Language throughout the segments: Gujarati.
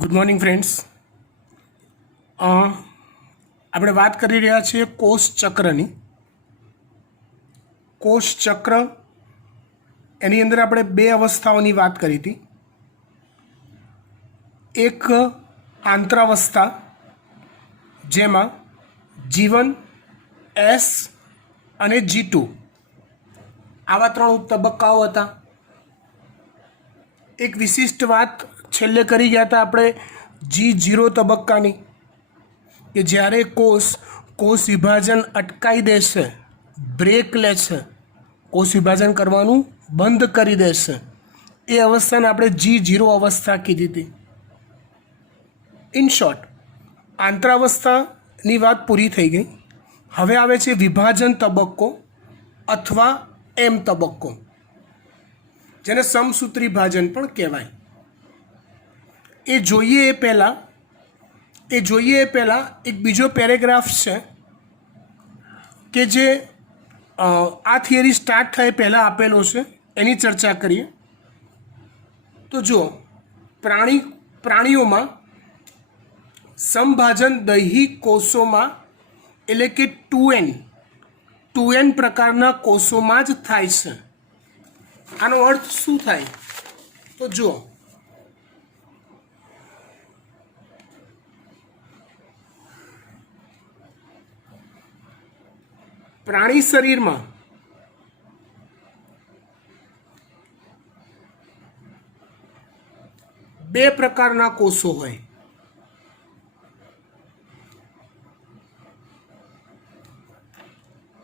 Good morning friends. આપણે વાત કરી રહ્યા છીએ કોષ ચક્રની. કોષ ચક્ર એની અંદર આપણે બે અવસ્થાઓની વાત કરી હતી. એક આંતરાવસ્થા જેમાં G1 S અને G2 આવા ત્રણ તબક્કાઓ હતા. એક વિશિષ્ટ વાત છેલ્લે કરી ગયા હતા આપણે G0 તબક્કાની, કે જ્યારે કોષ વિભાજન અટકાઈ દેશે, બ્રેક લે છે, કોષ વિભાજન કરવાનું બંધ કરી દેશે, એ અવસ્થાને આપણે G0 અવસ્થા કીધી હતી. ઇન શોર્ટ, આંતરાવસ્થાની વાત પૂરી થઈ ગઈ. હવે આવે છે વિભાજન તબક્કો અથવા M તબક્કો, જેને સમસૂત્રી ભાજન પણ કહેવાય. એ જોઈએ એ પહેલાં એક બીજો પેરેગ્રાફ છે કે જે આ થિયરી સ્ટાર્ટ થાય પહેલાં આપેલો છે, એની ચર્ચા કરીએ. તો જુઓ, પ્રાણીઓમાં સમભાજન દૈહિક કોષોમાં એટલે કે 2N પ્રકારના કોષોમાં જ થાય છે. આનો અર્થ શું થાય? તો જુઓ, પ્રાણી શરીરમાં બે પ્રકારના કોષો હોય.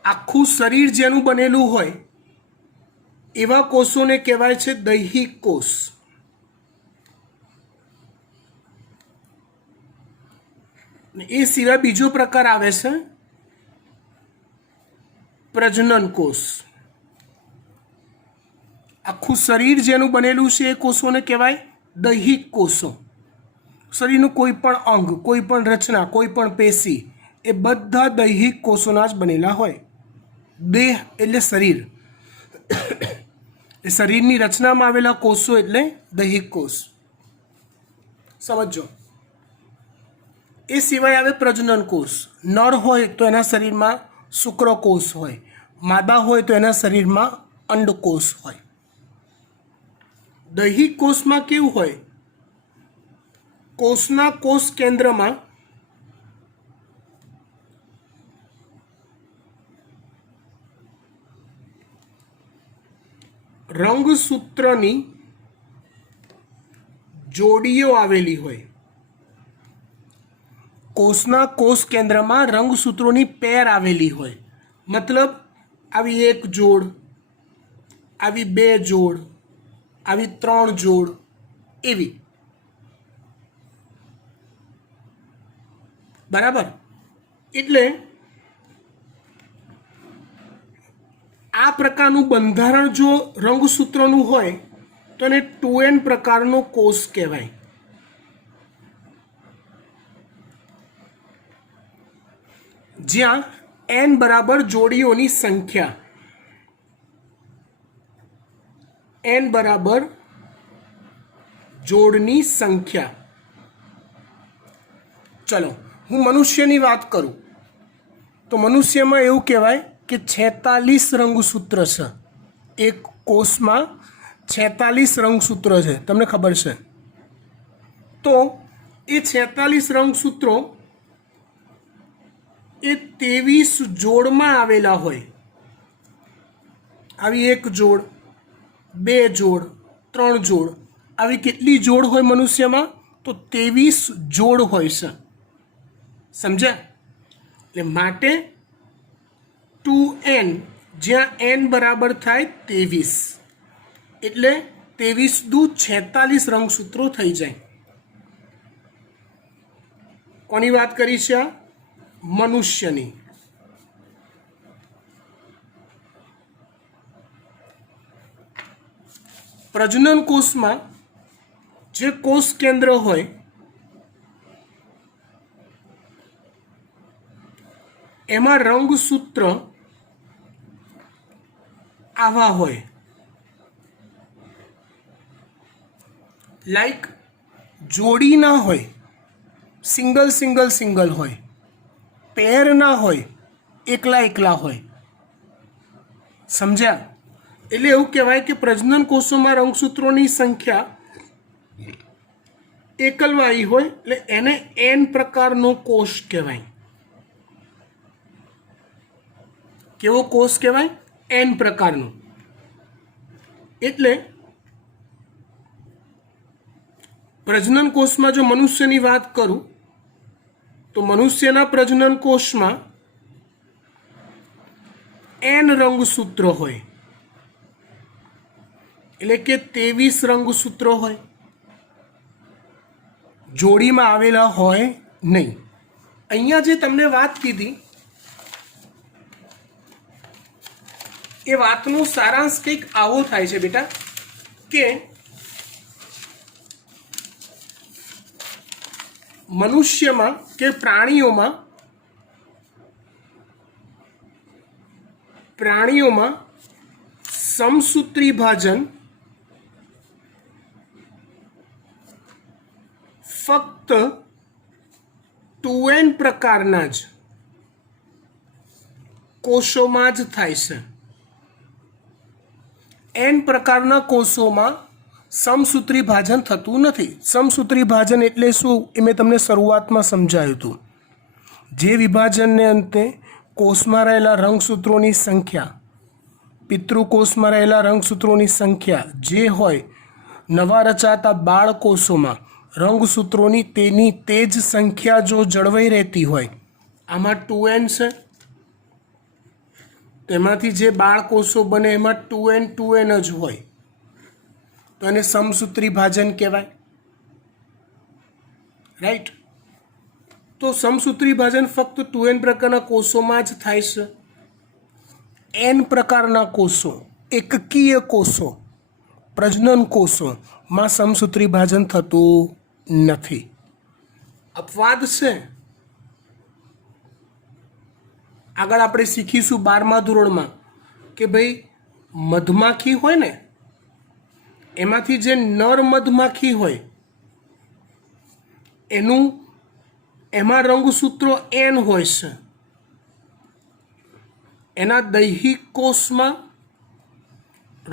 આખું શરીર જેનું બનેલું હોય એવા કોષોને કહેવાય છે દૈહિક કોષ. એ સિવાય બીજો પ્રકાર આવે છે પ્રજનન કોષ. આખું શરીર જેનું બનેલું છે એ કોષોને કહેવાય દૈહિક કોષો. શરીરનું કોઈ પણ અંગ, કોઈ પણ રચના, કોઈ પણ પેશી, એ બધા દૈહિક કોષોના જ બનેલા હોય. દેહ એટલે શરીર, એ શરીરની રચનામાં આવેલા કોષો એટલે દૈહિક કોષ. સમજો. એ સિવાય આવે પ્રજનન કોષ. નર હોય તો એના શરીરમાં શુક્રકોષ હોય, માદા હોય તો એના શરીરમાં અંડકોષ હોય. દૈહિક કોષમાં કેવું હોય? કોષના કોષ કેન્દ્રમાં રંગસૂત્રની જોડીઓ આવેલી હોય. કોષના કોષ કેન્દ્રમાં રંગસૂત્રોની પેર આવેલી હોય. મતલબ આવી એક જોડ, આવી બે જોડ, આવી ત્રણ જોડ, એવી. બરાબર? એટલે આ પ્રકારનું બંધારણ જો રંગસૂત્રનું હોય તો એને 2N પ્રકારનો કોષ કહેવાય. જ્યાં N બરાબર જોડીઓની સંખ્યા, N બરાબર જોડની સંખ્યા. ચલો, હું મનુષ્યની વાત કરું તો મનુષ્યમાં એવું કહેવાય કે 46 રંગસૂત્ર છે. એક કોષમાં 46 રંગસૂત્ર છે, તમને ખબર છે. તો એ 46 રંગસૂત્રો એ 23 જોડમાં આવેલા હોય. આવી એક જોડ, બે જોડ, ત્રણ જોડ, આવી કેટલી જોડ હોય મનુષ્યમાં? તો 23 જોડ હોય છે. સમજ્યા? એટલે માટે 2N, જ્યાં N બરાબર થાય 23, એટલે 23 દુ 46 રંગસૂત્રો થઈ જાય. કોની વાત કરી છે? મનુષ્યની. પ્રજનન કોષમાં જે કોષ કેન્દ્ર હોય એમાં રંગસૂત્ર આવા હોય. લાઈક જોડી ના હોય, સિંગલ સિંગલ સિંગલ હોય, પેર ના હોય, એકલા એકલા હોય. સમજ્યા? એટલે એવું કહેવાય કે પ્રજનન કોષોમાં રંગસૂત્રોની સંખ્યા એકલવાયી હોય એટલે એને એન પ્રકારનો કોષ કહેવાય. કેવો કોષ કહેવાય? એન પ્રકારનો. એટલે પ્રજનન કોષમાં જો મનુષ્યની વાત કરું તો મનુષ્યના પ્રજનન કોષમાં એન રંગસૂત્રો હોય, એટલે કે 23 રંગસૂત્રો હોય, જોડીમાં આવેલા હોય નહીં. અહીંયા જે તમને વાત કીધી એ વાતનો સારાંશ કંઈક આવો થાય છે બેટા કે મનુષ્યમાં કે પ્રાણીઓમાં સમસૂત્રી ભાજન ફક્ત 2n પ્રકારના જ કોષોમાં જ થાય છે. n પ્રકારના કોષોમાં સમસૂત્રી ભાજન થતું નથી. સમસૂત્રી ભાજન એટલે શું એ મેં તમને શરૂઆતમાં સમજાવ્યું હતું. જે વિભાજનને અંતે કોષમાં રહેલા રંગસૂત્રોની સંખ્યા, પિતૃકોષમાં રહેલા રંગસૂત્રોની સંખ્યા જે હોય, નવા રચાતા બાળકોષોમાં રંગસૂત્રોની તેની તે જ સંખ્યા જો જળવાઈ રહેતી હોય, આમાં 2n છે, તેમાંથી જે બાળકોષો બને એમાં 2n જ હોય, તો એને સમસૂત્રી ભાજન કહેવાય. રાઈટ? તો સમસૂત્રી ભાજન ફક્ત 2n પ્રકારના કોષોમાં જ થાય છે. n પ્રકારના કોષો, એકકીય કોષો, પ્રજનન કોષોમાં સમસૂત્રી ભાજન થતું નથી. અપવાદ છે. આગળ આપણે શીખીશું 12મા ધોરણમાં કે ભાઈ મધમાખી હોય ને, એમાંથી જે નર મધમાખી હોય એમાં રંગસૂત્રો n હોય છે. એના દૈહિક કોષમાં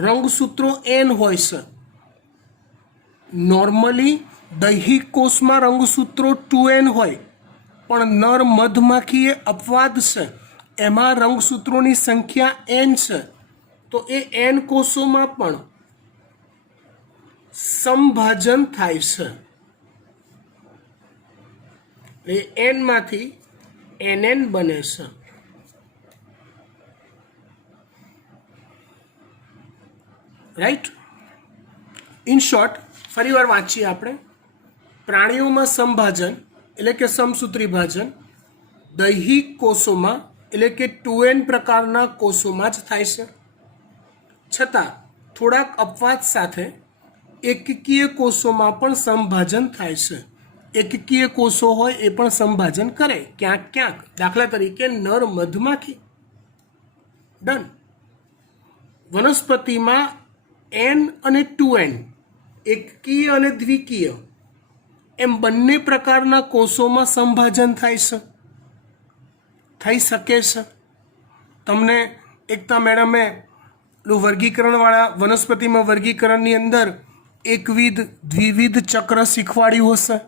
રંગસૂત્રો n હોય છે. નોર્મલી દૈહિક કોષમાં રંગસૂત્રો 2n હોય, પણ નર મધમાખી એ અપવાદ છે, એમાં રંગસૂત્રોની સંખ્યા n છે. તો એ n કોષોમાં પણ સમભાજન થાય છે. એ n માંથી nn બને છે. રાઈટ? ઇન શોર્ટ ફરીવાર વાંચીએ આપણે. પ્રાણીઓમાં સમભાજન એટલે કે સમસૂત્રી ભાજન દૈહિક કોષોમાં એટલે કે 2n પ્રકારના કોષોમાં જ થાય છે. છતાં થોડાક અપવાદ સાથે એકકીય કોષોમાં પણ સમભાજન થાય છે. એકકીય કોષો હોય એ પણ સમભાજન કરે ક્યાંક ક્યાંક. દાખલા તરીકે નર મધમાખી. ડન. વનસ્પતિમાં n અને 2n, એકકીય અને દ્વિકીય, એમ બંને પ્રકારના કોષોમાં સમભાજન થાય છે, થઈ શકે છે. તમને એકતા મેડમે વર્ગીકરણવાળા વનસ્પતિમાં વર્ગીકરણની અંદર એકવિધ દ્વિવિધ ચક્ર શીખવાડ્યું હશે.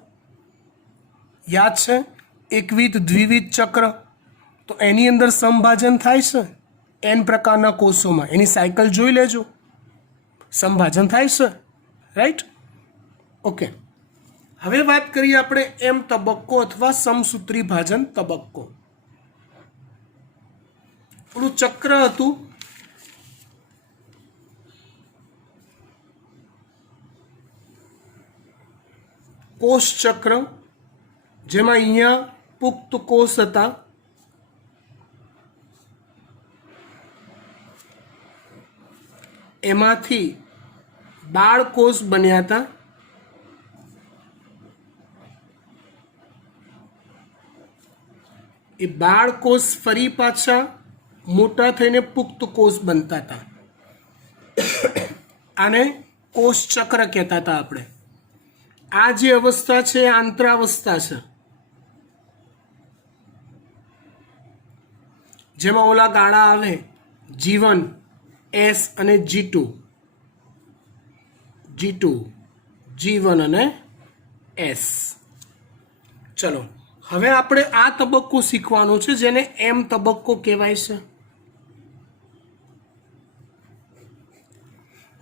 યાદ છે? એકવિધ દ્વિવિધ ચક્ર. તો એની અંદર સમભાજન થાય છે n પ્રકારના કોષોમાં. એની સાયકલ જોઈ લેજો. સમભાજન થાય છે. રાઈટ? ઓકે. હવે વાત કરીએ આપણે m તબક્કો અથવા સમસૂત્રી ભાજન તબક્કો. પેલું ચક્ર હતું કોષ ચક્ર, જેમાં અહીંયા પુખ્ત કોષ હતા, એમાંથી બાળકોષ બન્યા હતા. એ બાળકોષ ફરી પાછા મોટા થઈને પુખ્ત કોષ બનતા હતા. આને કોષ ચક્ર કહેતા હતા આપણે. આ જે અવસ્થા છે એ આંતરાવસ્થા છે, જેમાં ઓલા ગાળા આવે G1 S અને G2 G1 અને S. ચલો હવે આપણે આ તબક્કો શીખવાનો છે જેને M તબક્કો કહેવાય છે.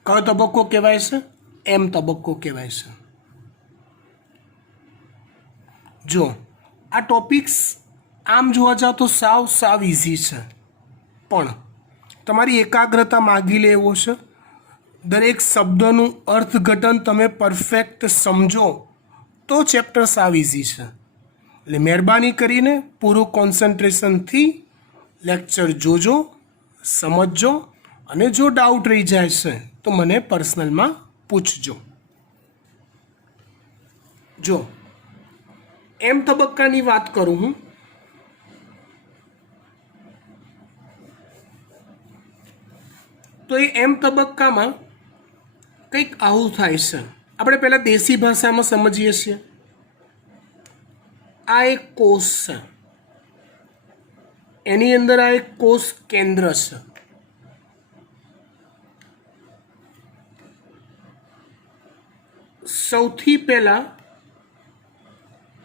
કયો તબક્કો કહેવાય છે? M તબક્કો કહેવાય છે. જો આ ટોપિક્સ આમ જોવા જાવ તો સાવ ઇઝી છે, પણ તમારી એકાગ્રતા માગી લે એવો છે. દરેક શબ્દનું અર્થઘટન તમે પરફેક્ટ સમજો તો ચેપ્ટર સાવ ઇઝી છે. એટલે મહેરબાની કરીને પૂરું કોન્સન્ટ્રેશનથી લેક્ચર જોજો, સમજજો, અને જો ડાઉટ રહી જાય છે તો મને પર્સનલમાં પૂછજો. જો M તબક્કાની વાત કરું હું, તો એ M તબક્કામાં કંઈક આવું થાય છે. આપણે પહેલાં દેશી ભાષામાં સમજીએ છીએ. આ એક કોષ છે, એની અંદર આ એક કોષ કેન્દ્ર છે. સૌથી પહેલાં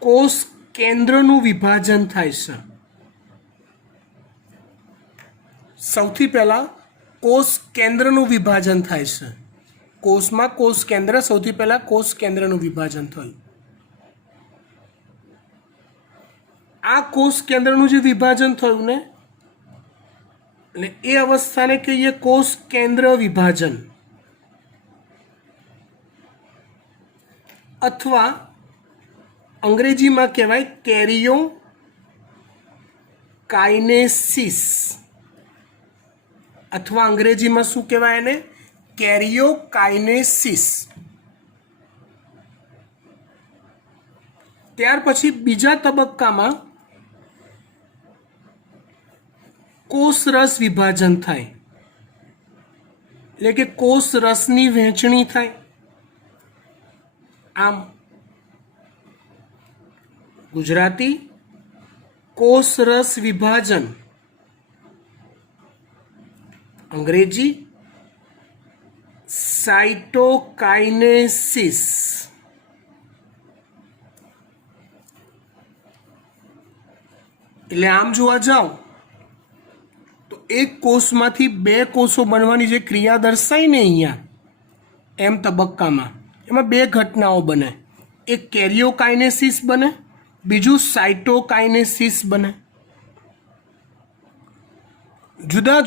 કોષ કેન્દ્રનું વિભાજન થાય છે. સૌથી પહેલાં કોષ કેન્દ્રનું વિભાજન થાય છે. કોષમાં કોષ કેન્દ્ર, સૌથી પહેલાં કોષ કેન્દ્રનું વિભાજન થયું. આ કોષ કેન્દ્રનું જે વિભાજન થયું ને, એટલે એ અવસ્થાને કહીએ કોષ કેન્દ્ર વિભાજન, અથવા અંગ્રેજીમાં કહેવાય કેરિયોકાઇનેસિસ, અથવા અંગ્રેજીમાં શું કહેવાય એને? કેરિયોકાઇનેસિસ. ત્યાર પછી બીજા તબક્કામાં કોષરસ વિભાજન થાય, એટલે કે કોષ રસની વહેંચણી થાય. આમ ગુજરાતી કોષરસ વિભાજન, અંગ્રેજી સાઇટોકાઇનેસિસ. એટલે આમ જોવા જાઓ તો એક કોષમાંથી બે કોષો બનવાની જે ક્રિયા દર્શાવી ને અહીંયા M તબક્કામાં, એમાં બે ઘટનાઓ બને. એક કેરિયોકાઇનેસિસ બને, બીજું સાઇટોકાઇનેસિસ બને. જુદા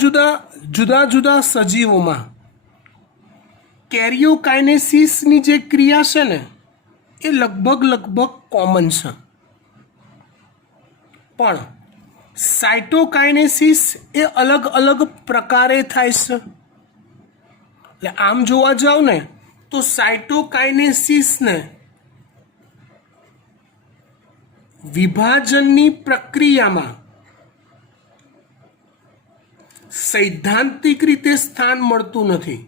જુદા સજીવોમાં કેરિયોકાઇનેસિસની જે ક્રિયા છે ને એ લગભગ કોમન છે, પણ સાઇટોકાઇનેસિસ એ અલગ પ્રકારે થાય છે. એટલે આમ જોવા જાવ ને તો સાઇટોકાઇનેસિસને વિભાજનની પ્રક્રિયામાં સૈદ્ધાંતિક રીતે સ્થાન મળતું નથી.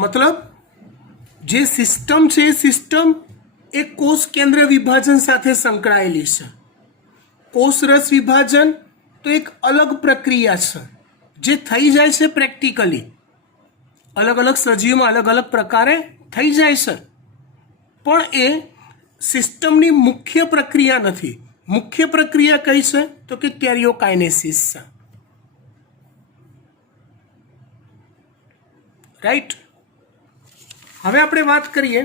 મતલબ જે સિસ્ટમ છે એ સિસ્ટમ એ કોષ કેન્દ્ર વિભાજન સાથે સંકળાયેલી છે. કોષરસ વિભાજન તો એક અલગ પ્રક્રિયા છે જે થઈ જાય છે પ્રેક્ટિકલી, અલગ સજીવમાં અલગ પ્રકારે થઈ જાય છે, પણ એ સિસ્ટમની મુખ્ય પ્રક્રિયા નથી. મુખ્ય પ્રક્રિયા કઈ છે તો કે કેરિયોકાઇનેસિસ છે. રાઈટ. હવે આપણે વાત કરીએ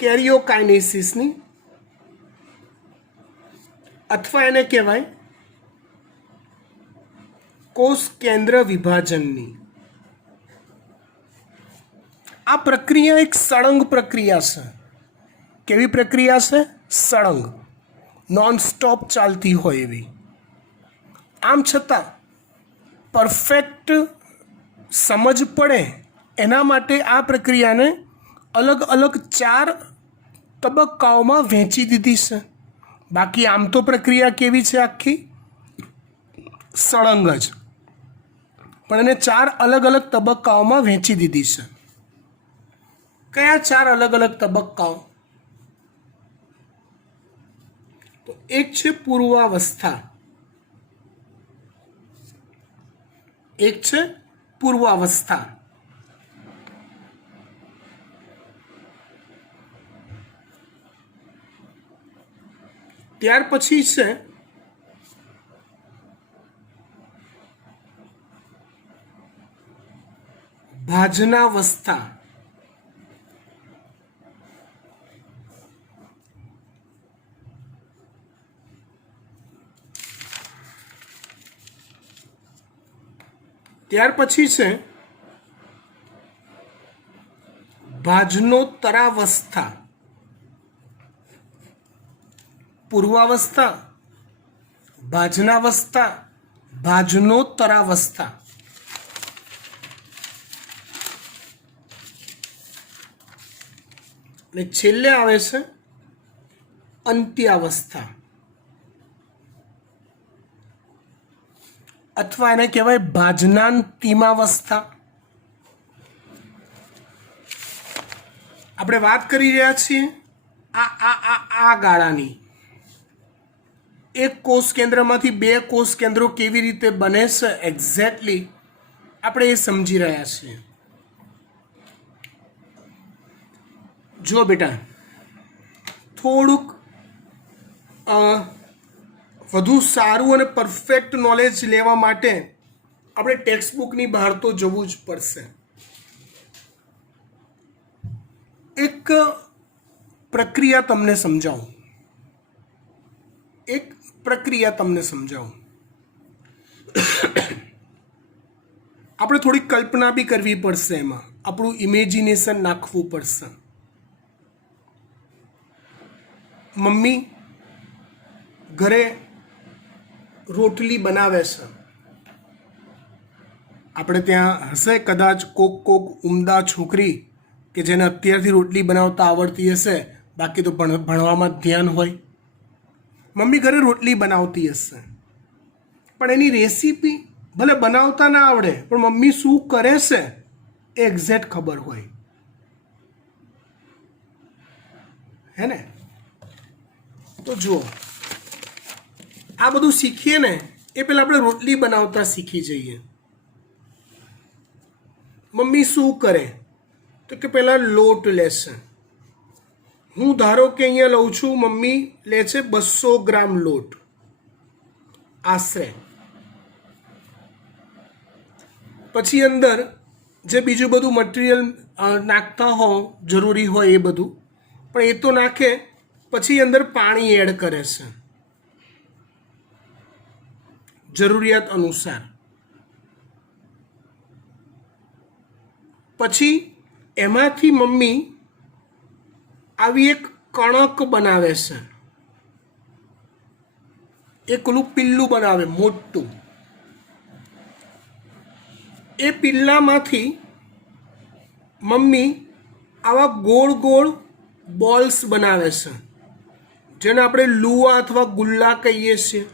કેરિયોકાઇનેસિસની, અથવા એને કહેવાય કોષ કેન્દ્ર વિભાજનની. આ પ્રક્રિયા એક સળંગ પ્રક્રિયા છે. કેવી પ્રક્રિયા છે? સળંગ, નોન સ્ટોપ ચાલતી હોય એવી. આમ છતાં પરફેક્ટ સમજ પડે એના માટે આ પ્રક્રિયાને અલગ અલગ 4 તબક્કાઓમાં વહેંચી દીધી છે. બાકી આમ તો પ્રક્રિયા કેવી છે આખી સળંગ જ, પણ એને 4 અલગ અલગ તબક્કાઓમાં વહેંચી દીધી છે. કયા 4 અલગ અલગ તબક્કાઓ? તો એક છે પૂર્વાવસ્થા, એક છે પૂર્વાવસ્થા. ત્યાર પછી છે ભાજનાવસ્થા. ત્યાર પછી છે ભાજનોત્તરાવસ્થા. પૂર્વાવસ્થા, ભાજનાવસ્થા, ભાજનોત્તરાવસ્થા. અને છેલ્લે આવે છે અંત્યાવસ્થા, અથવા એને કહેવાય ભાજનાંતિમાવસ્થા. આપણે વાત કરી રહ્યા છીએ આ ગાળાની. એક કોષ કેન્દ્રમાંથી 2 કોષ કેન્દ્રો કેવી રીતે બને છે એક્ઝેક્ટલી આપણે એ સમજી રહ્યા છીએ. જો બેટા, થોડુંક વધુ સારું અને પરફેક્ટ નોલેજ લેવા માટે આપણે ટેક્સ્ટ બુકની બહાર તો જવું જ પડશે. એક પ્રક્રિયા તમને સમજાવું, આપણે થોડી કલ્પના બી કરવી પડશે, એમાં આપણું ઇમેજિનેશન નાખવું પડશે. મમ્મી ઘરે રોટલી બનાવે છે. આપણે ત્યાં હશે કદાચ કોક ઉમદા છોકરી કે જેને અત્યારથી રોટલી બનાવતા આવડતી હશે, બાકી તો ભણવામાં ધ્યાન હોય. મમ્મી ઘરે રોટલી બનાવતી હશે, પણ એની રેસીપી ભલે બનાવતા ના આવડે, પણ મમ્મી શું કરે છે એ એક્ઝેક્ટ ખબર હોય, હે ને? તો જુઓ, આ બધું શીખીએ ને એ પહેલાં આપણે રોટલી બનાવતા શીખી જઈએ. મમ્મી શું કરે તો કે પહેલાં લોટ લેશે. હું ધારો કે અહીંયા લઉં છું, મમ્મી લે છે 200 ગ્રામ લોટ આશરે. પછી અંદર જે બીજું બધું મટીરિયલ નાખતા હો જરૂરી હોય એ બધું, પણ એ તો નાખે. પછી અંદર પાણી એડ કરે છે જરૂરિયાત અનુસાર. પછી એમાંથી મમ્મી આવી એક કણક બનાવે છે, એક ઓલું પિલ્લું બનાવે મોટું. એ પિલ્લામાંથી મમ્મી આવા ગોળ ગોળ બોલ્સ બનાવે છે, જેને આપણે લુવા અથવા ગુલ્લા કહીએ છીએ,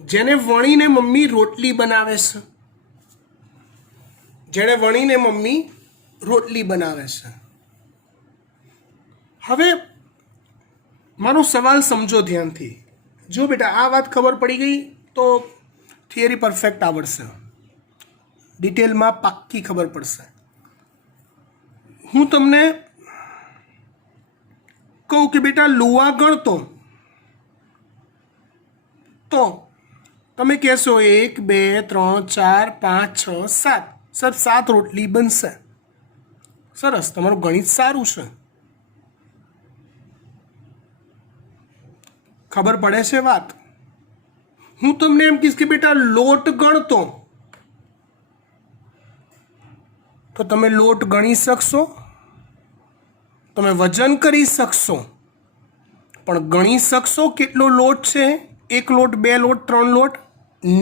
જેને વણીને મમ્મી રોટલી બનાવે છે. હવે મારો સવાલ સમજો ધ્યાનથી. જો બેટા, આ વાત ખબર પડી ગઈ તો થિયરી પરફેક્ટ આવડશે, ડિટેલમાં પાક્કી ખબર પડશે. હું તમને કહું કે બેટા લુવા ગણતો, તો તમે કહેશો 1 2 3 4 5 6 7, સર 7 રોટલી બનશે. સરસ, તમારું ગણિત સારું છે, ખબર પડે છે વાત. હું તમને એમ કહીશ કે બેટા લોટ ગણતો, તો તમે લોટ ગણી શકશો, તમે વજન કરી શકશો, પણ ગણી શકશો કેટલો લોટ છે? 1 લોટ, 2 લોટ, 3 લોટ?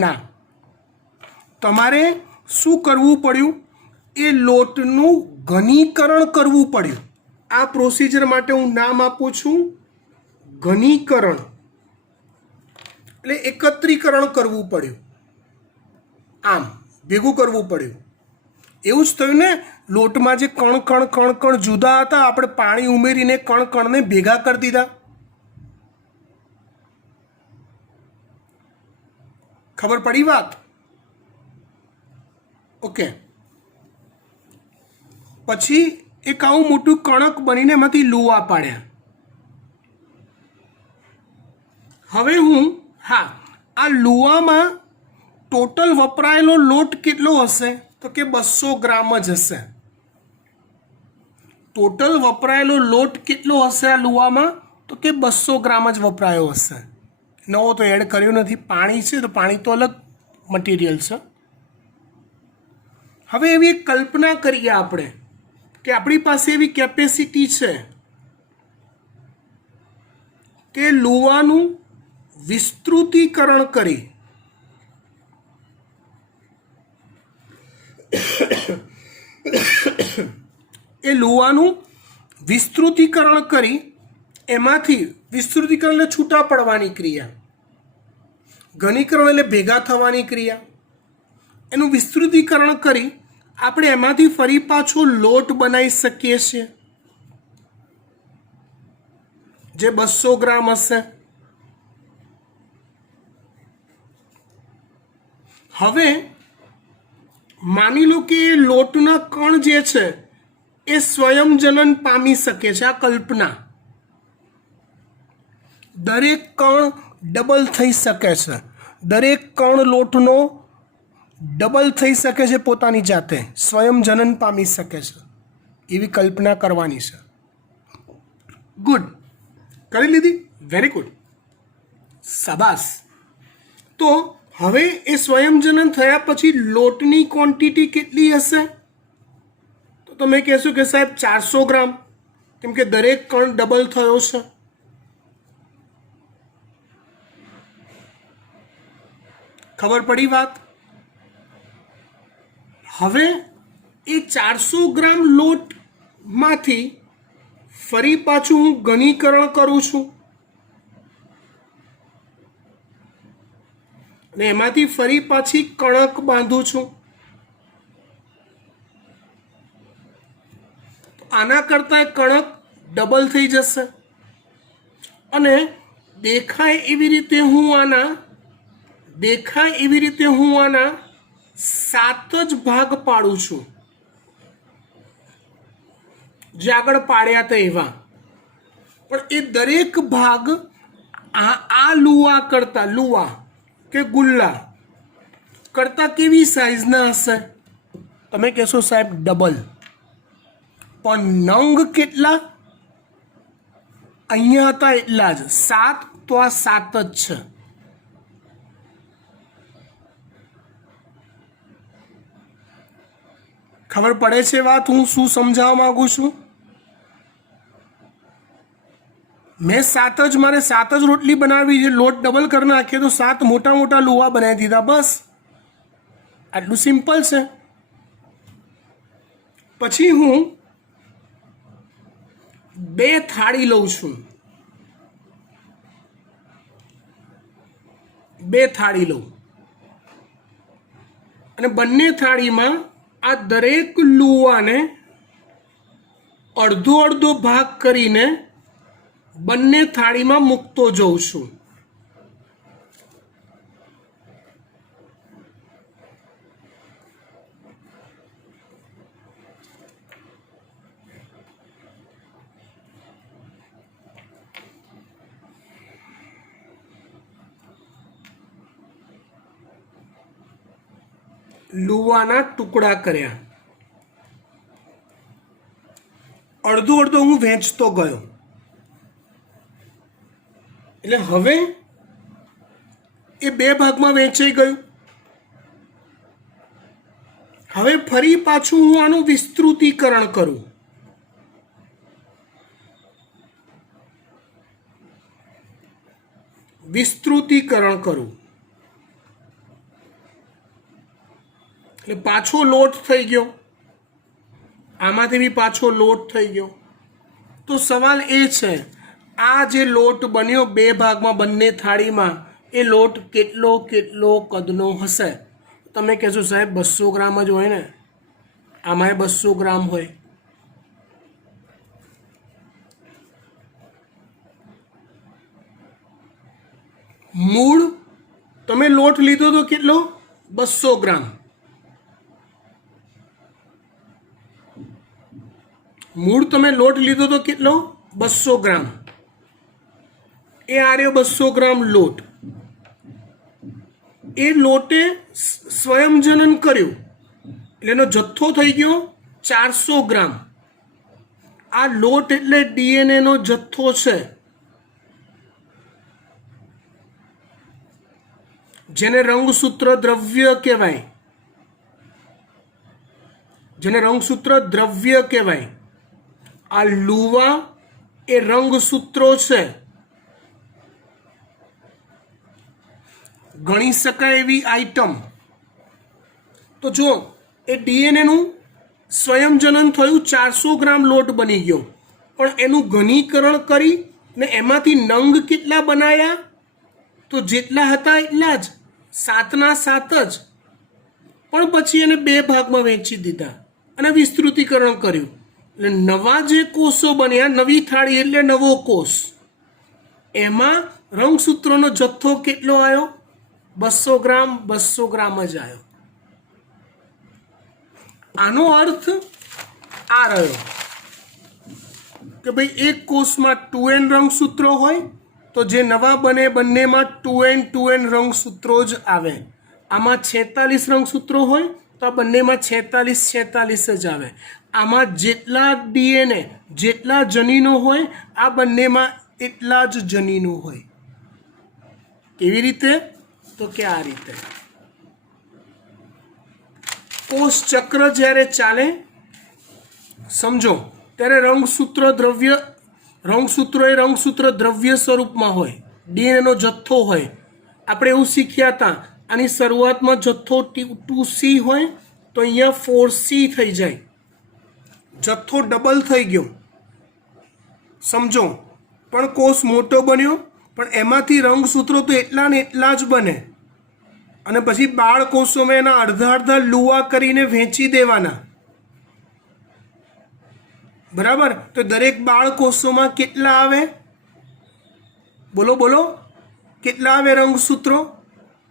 ના. તમારે શું કરવું પડ્યું? એ લોટનું ઘનીકરણ કરવું પડ્યું. આ પ્રોસિજર માટે હું નામ આપું છું ઘનીકરણ, એટલે એકત્રીકરણ કરવું પડ્યું, આમ ભેગું કરવું પડ્યું. એવું જ થયું ને, લોટમાં જે કણ કણ જુદા હતા, આપણે પાણી ઉમેરીને કણને ભેગા કરી દીધા. ખબર પડી વાત? ઓકે. પછી એક આવું મોટું કણક બનીને એમાંથી લુવા પાડ્યા. હવે આ લુવામાં ટોટલ વપરાયેલો લોટ કેટલો હશે? તો કે 200 ગ્રામ જ હશે. ટોટલ વપરાયેલો લોટ કેટલો હશે આ લુવામાં? તો કે 200 ગ્રામ જ વપરાયો હશે. નવો તો એડ કર્યો નથી. પાણી છે તો પાણી તો અલગ મટીરિયલ છે. હવે એવી એક કલ્પના કરીએ આપણે કે આપણી પાસે એવી કેપેસિટી છે કે લુવાનું વિસ્તૃતીકરણ કરી એમાંથી વિસ્તૃતીકરણ એટલે છૂટા પડવાની ક્રિયા, ઘનીકરણ એટલે ભેગા થવાની ક્રિયા. એનું વિસ્તૃતીકરણ કરી આપણે એમાંથી ફરી પાછો લોટ બનાવી શકીએ છીએ જે 200 ગ્રામ હશે. હવે માની લો કે એ લોટના કણ જે છે એ સ્વયંજનન પામી શકે છે. આ કલ્પના, દરેક કણ ડબલ થઈ શકે છે, દરેક કણ લોટનો ડબલ થઈ શકે છે, પોતાની જાતે સ્વયંજનન પામી શકે છે, એવી કલ્પના કરવાની છે. ગુડ, કરી લીધી? વેરી ગુડ, શાબાશ. તો હવે એ સ્વયંજનન થયા પછી લોટની ક્વોન્ટિટી કેટલી હશે? તો તમે કહેશો કે સાહેબ 400 ગ્રામ, કેમ કે દરેક કણ ડબલ થયો છે. ખબર પડી વાત? હવે એ 400 ગ્રામ લોટમાંથી ફરી પાછું હું ઘનીકરણ કરું છું અને એમાંથી ફરી પાછી કણક બાંધું છું. આના કરતાં કણક ડબલ થઈ જશે અને દેખાય એવી રીતે હું આના 7 જ ભાગ પાડું છું, જે આગળ પાડ્યા હતા એવા. પણ એ દરેક ભાગ આ લુવા કે ગુલ્લા કરતા કેવી સાઈઝના હશે? તમે કહેશો સાહેબ ડબલ. પણ નંગ કેટલા? અહીંયા હતા એટલા જ, 7, તો આ 7 જ છે. ખબર પડે છે વાત હું શું સમજાવવા માંગુ છું? મેં મારે 7 જ રોટલી બનાવી છે, લોટ ડબલ કરી નાખીએ તો 7 મોટા મોટા લુવા બનાવી દીધા, બસ આટલું સિમ્પલ છે. પછી હું 2 થાળી લઉં છું, 2 થાળી લઉં અને બંને થાળીમાં આ દરેક લુવાને અડધો અડધો ભાગ કરીને બંને થાળીમાં મૂકતો જઉં છું. લુવાના ટુકડા કર્યા, અડધો અડધો હું વહેંચતો ગયો. એટલે હવે એ 2 ભાગમાં વહેંચાઈ ગયું. હવે ફરી પાછું હું આનું વિસ્તૃતીકરણ કરું. એટલે પાછો લોટ થઈ ગયો. આમાંથી બી પાછો લોટ થઈ ગયો. તો સવાલ એ છે, આ જે લોટ બન્યો બે ભાગમાં બંને થાળીમાં, એ લોટ કેટલો કેટલો કદનો હશે? તમે કહેશો સાહેબ 200 ગ્રામ જ હોય ને, આમાંય 200 ગ્રામ હોય. મૂળ તમે લોટ લીધો તો કેટલો? 200 ગ્રામ. મૂળ તમે લોટ લીધો તો કેટલો? 200 ગ્રામ. એ આ રહ્યો 200 ગ્રામ લોટ. એ લોટે સ્વયંજનન કર્યું એટલે એનો જથ્થો થઈ ગયો 400 ગ્રામ. આ લોટ એટલે ડીએનએ નો જથ્થો છે, જેને રંગસૂત્ર દ્રવ્ય કહેવાય. જેને રંગસૂત્ર દ્રવ્ય કહેવાય. આ લુવા એ રંગસૂત્રો છે. ગણી શકાય એવી આઈટમ. તો જો એ ડીએનએ નું સ્વયંજનન થયું, 400 ગ્રામ લોટ બની ગયો, પણ એનું ઘનીકરણ કરી ને એમાંથી નંગ કેટલા બનાયા? તો જેટલા હતા એટલા જ, 7ના 7 જ. પણ પછી એને બે ભાગમાં વહેંચી દીધા અને વિસ્તૃતીકરણ કર્યું, એટલે નવા જે કોષો બન્યા, નવી થાળી એટલે નવો કોષ. એમાં રંગસૂત્રોનો જથ્થો કેટલો આવ્યો? 200 ગ્રામ. 200 ગ્રામ જ આવ્યો. આનો અર્થ આ રહ્યો કે ભાઈ એક કોષમાં 2n રંગસૂત્રો હોય તો જે નવા બને બંનેમાં 2n રંગસૂત્રો જ આવે. આમાં 46 રંગસૂત્રો હોય તો આ બંનેમાં 46 જ આવે. આમાં જેટલા ડીએનએ, જેટલા જનીનો હોય, આ બંનેમાં એટલા જ જનીનો હોય. કેવી રીતે? તો કે આ રીતે. કોષ ચક્ર જ્યારે ચાલે, સમજો, ત્યારે રંગસૂત્ર એ રંગસૂત્ર દ્રવ્ય સ્વરૂપમાં હોય, ડીએનએ નો જથ્થો હોય. આપણે એવું શીખ્યા હતા, આની શરૂઆતમાં જથ્થો 2C હોય તો અહીંયા 4C થઈ જાય, જથ્થો ડબલ થઈ ગયો. સમજો, પણ કોષ મોટો બન્યો, પણ એમાંથી રંગસૂત્રો તો એટલા ને એટલા જ બને. અને પછી બાળ કોષોમાં એના અડધા લુવા કરીને વહેંચી દેવાના. બરાબર? તો દરેક બાળ કોષોમાં કેટલા આવે? બોલો બોલો, કેટલા આવે રંગસૂત્રો?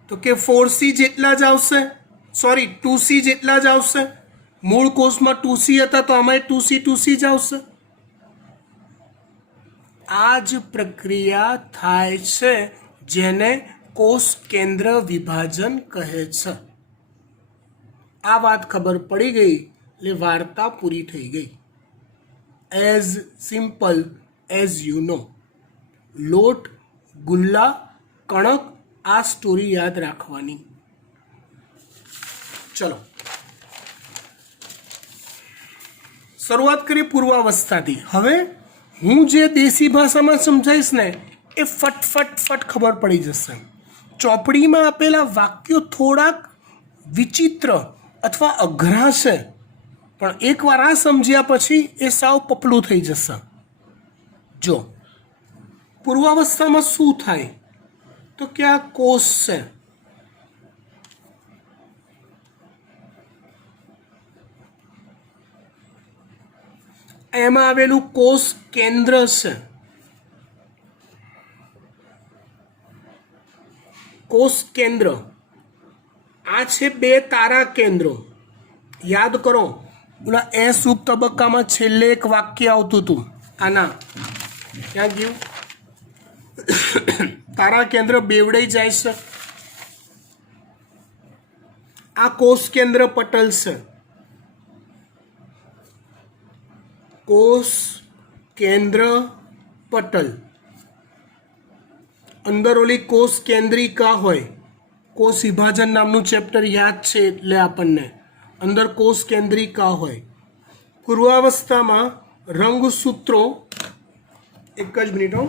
તો કે 4C જેટલા જ આવશે, સોરી 2C જેટલા જ આવશે. મૂળ કોષમાં 2C હતા તો આમાં 2C જ આવશે. આ જ પ્રક્રિયા થાય છે જેને કોષ કેન્દ્ર વિભાજન કહે છે. આ વાત ખબર પડી ગઈ એટલે વાર્તા પૂરી થઈ ગઈ. As simple as you know. લોટ, ગુલ્લા, કણક, આ સ્ટોરી યાદ રાખવાની. ચલો શરૂઆત કરીએ પૂર્વાવસ્થાથી. હવે હું જે દેશી ભાષામાં સમજાઈશ ને એ ફટ ખબર પડી જશે. ચોપડીમાં આપેલા વાક્યો થોડાક વિચિત્ર અથવા અઘરા છે, પણ એકવાર આ સમજ્યા પછી એ સાવ પપલું થઈ જશે. જો પૂર્વાવસ્થામાં શું થાય તો કે આ કોષ છે, એમાં આવેલું કોષ કેન્દ્ર છે. કોષ કેન્દ્ર આ છે બે તારા કેન્દ્રો. યાદ કરો, ઓલા એસ ઉપ તબક્કામાં છેલ્લે એક વાક્ય આવતું હતું, આના ક્યાં ગયું? તારા કેન્દ્ર બેવડાઈ જાય છે. આ કોષ કેન્દ્ર પટલ છે. કોષ કેન્દ્ર પટલ. અંદર ઓલી કોષ કેન્દ્રિકા હોય. કોષ વિભાજન નામનું ચેપ્ટર યાદ છે એટલે આપણને અંદર કોષ કેન્દ્રિકા હોય. પૂર્વાવસ્થામાં રંગસૂત્રો, એક જ મિનિટ હો,